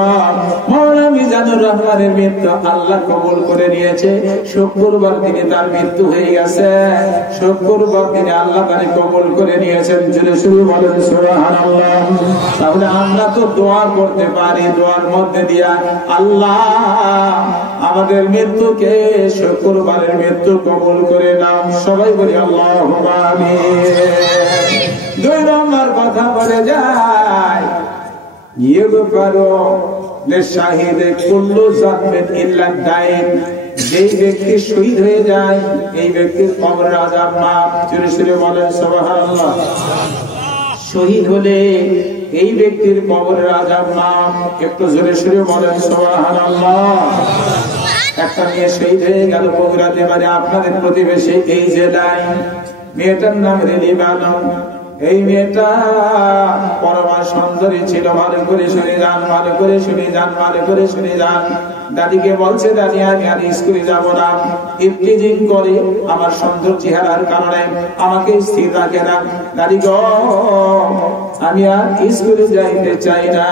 মওলানা মিজানুর রহমানের মৃত্যু আল্লাহ কবুল করে নিয়েছে, শুক্রবার দিনে তার মৃত্যু হয়ে গেছে, শুক্রবার দিনে আল্লাহ তাকে কবুল করে নিয়েছেন। জোরে শুরু বলেন সুবহানাল্লাহ। তাহলে আমরা তো দোয়া করতে পারি, দোয়ার মধ্যে দিয়া আল্লাহ আমাদের মৃত্যুকে শুক্রবারের মৃত্যু কবুল করে নাও। সবাই বলি আল্লাহুম্মা আমিন। দুই নম্বর কথা বলে যায়, যেই ব্যক্তি শহীদ হয়ে যায় এই ব্যক্তির কবরের আযাব মাফ। জোরে জোরে বলেন সুবহানাল্লাহ। শহীদ হলে এই ব্যক্তির কবরের আযাব মাফ। একটু জোরে জোরে বলেন সুবহানাল্লাহ। একটা মেয়ে শহীদ হয়ে গেল বগুড়াতে, মানে আপনাদের প্রতিবেশী এই জেলায়। মেয়েটার নাম রেলি বেগম। এই মেয়েটা পরমা সুন্দরী ছিল। ভালো করে শুনে যান, ভালো করে শুনে যান, ভালো করে শুনে যান। দাদিকে বলছে, দাদি আমি আর স্কুলে যাব না, ইফতিজিং করে আমার সুন্দর চেহারার কারণে আমাকে স্থির রাখে না। দাদি গো আমি আর স্কুলে যাইতে চাই না।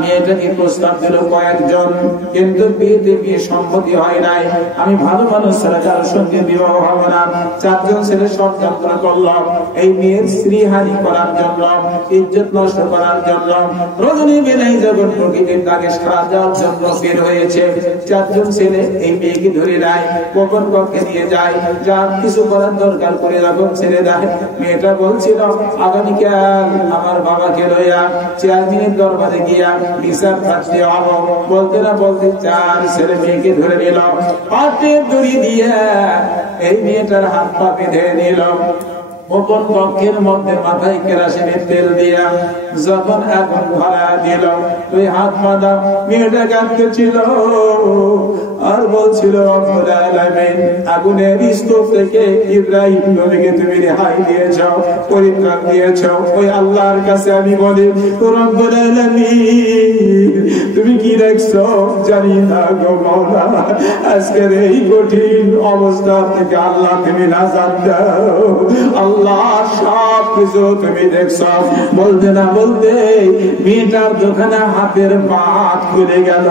মেয়েটাকে প্রস্তাব দিল কয়েকজন, কিন্তু বিয়ে সম্মতি হয় নাই। আমি ভালো মানুষ ছাড়া কারোর সঙ্গে বিবাহ হবো না। চারজন ছেলে ষড়যন্ত্র করলো এই মেয়ের শ্রীহানি করার জন্য, ইজ্জত নষ্ট করার জন্য। রজনী বেলাই যখন প্রকৃতির দাগে সারা যাওয়ার জন্য বের হয়েছে, চারজন ছেলে এই মেয়েকে ধরে নেয়, গোপন কক্ষে নিয়ে যায়, যা কিছু করার দরকার করে যখন ছেড়ে দেয়। মেয়েটা বলছিল, আগামীকাল আমার বাবাকে লইয়া চেয়ারম্যানের দরবারে গিয়া বিচার প্রার্থী হব। বলতে না বলতে চার ছেলে মেয়েকে ধরে নিল, পাটে দড়ি দিয়ে এই মেয়েটার হাত পা বেঁধে নিল। গোপন কক্ষের মধ্যে মাথায় কেরাসিনের তেল দিয়া যখন আগুন ধরা দিল, ওই হাত পা দাও। মেয়েটা কাঁদতেছিল আর বলছিল, আগুনের স্তূপ থেকে ইব্রাহিম নবীকে তুমি রেহাই দিয়েছ, পরিত্রাণ দিয়েছ। ওই আল্লাহর কাছে আমি বলি, রব্বুল আলামিন তুমি কি দেখছো জানি না গো মাওলা, আজকের এই কঠিন অবস্থা থেকে আল্লাহ তুমি নাজাত দাও। আল্লাহ সব কিছু তুমি দেখছো। বলতে না বলতে মেয়েটার দোকানে হাতের বাঁধ খুলে গেল।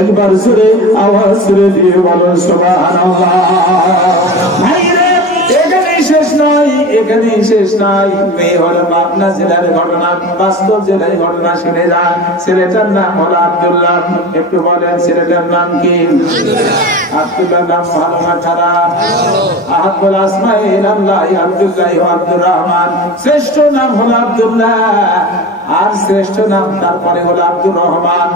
একবার জোরে আওয়াজ করে দিয়ে বলো সুবহানাল্লাহ। ভাইরে এখানেই শেষ নয়, এখানেই শেষ নয়। মেয়ে হলো পাবনা জেলার ঘটনা, বাস্তব জেলার ঘটনা। শুনে যান। ছেলেটার নাম হলো আব্দুল্লাহ। একটু বলেন ছেলেটার নাম কি? আব্দুল্লাহ। নাম ভালো না খারাপ? আহাদুল আসমাইল আল্লাহ আব্দুল্লাহ ও আব্দুর রহমান। শ্রেষ্ঠ নাম হলো আব্দুল্লাহ, আর শ্রেষ্ঠ নাম তারপরে হলো আব্দুর রহমান।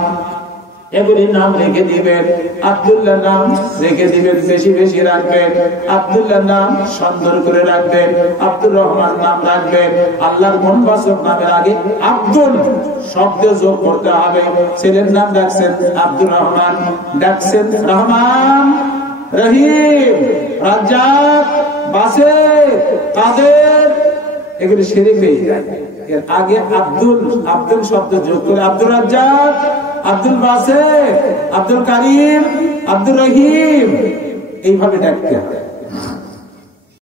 এগুলির নাম রেখে দিবেন। আব্দুল্লাহ নাম রেখে দিবেন, বেশি বেশি রাখবেন। আব্দুল্লাহ নাম সুন্দর করে রাখবেন। আব্দুর রহমান নাম রাখবেন। আল্লাহর মনবাসক নামের আগে আব্দুল শব্দ যোগ করতে হবে। ছেলের নাম ডাকছেন আব্দুর রহমান, ডাকছেন রহমান, রহিম, রাজ্জাক, বাসির, কাদের, এগুলি শিরিক হয়ে যায়। এর আগে আব্দুল আব্দুল শব্দ যোগ করে আব্দুর রাজ্জাক, আব্দুল বাসির, আব্দুল কারিম, আব্দুর রহিম এইভাবে ডাকতে হবে।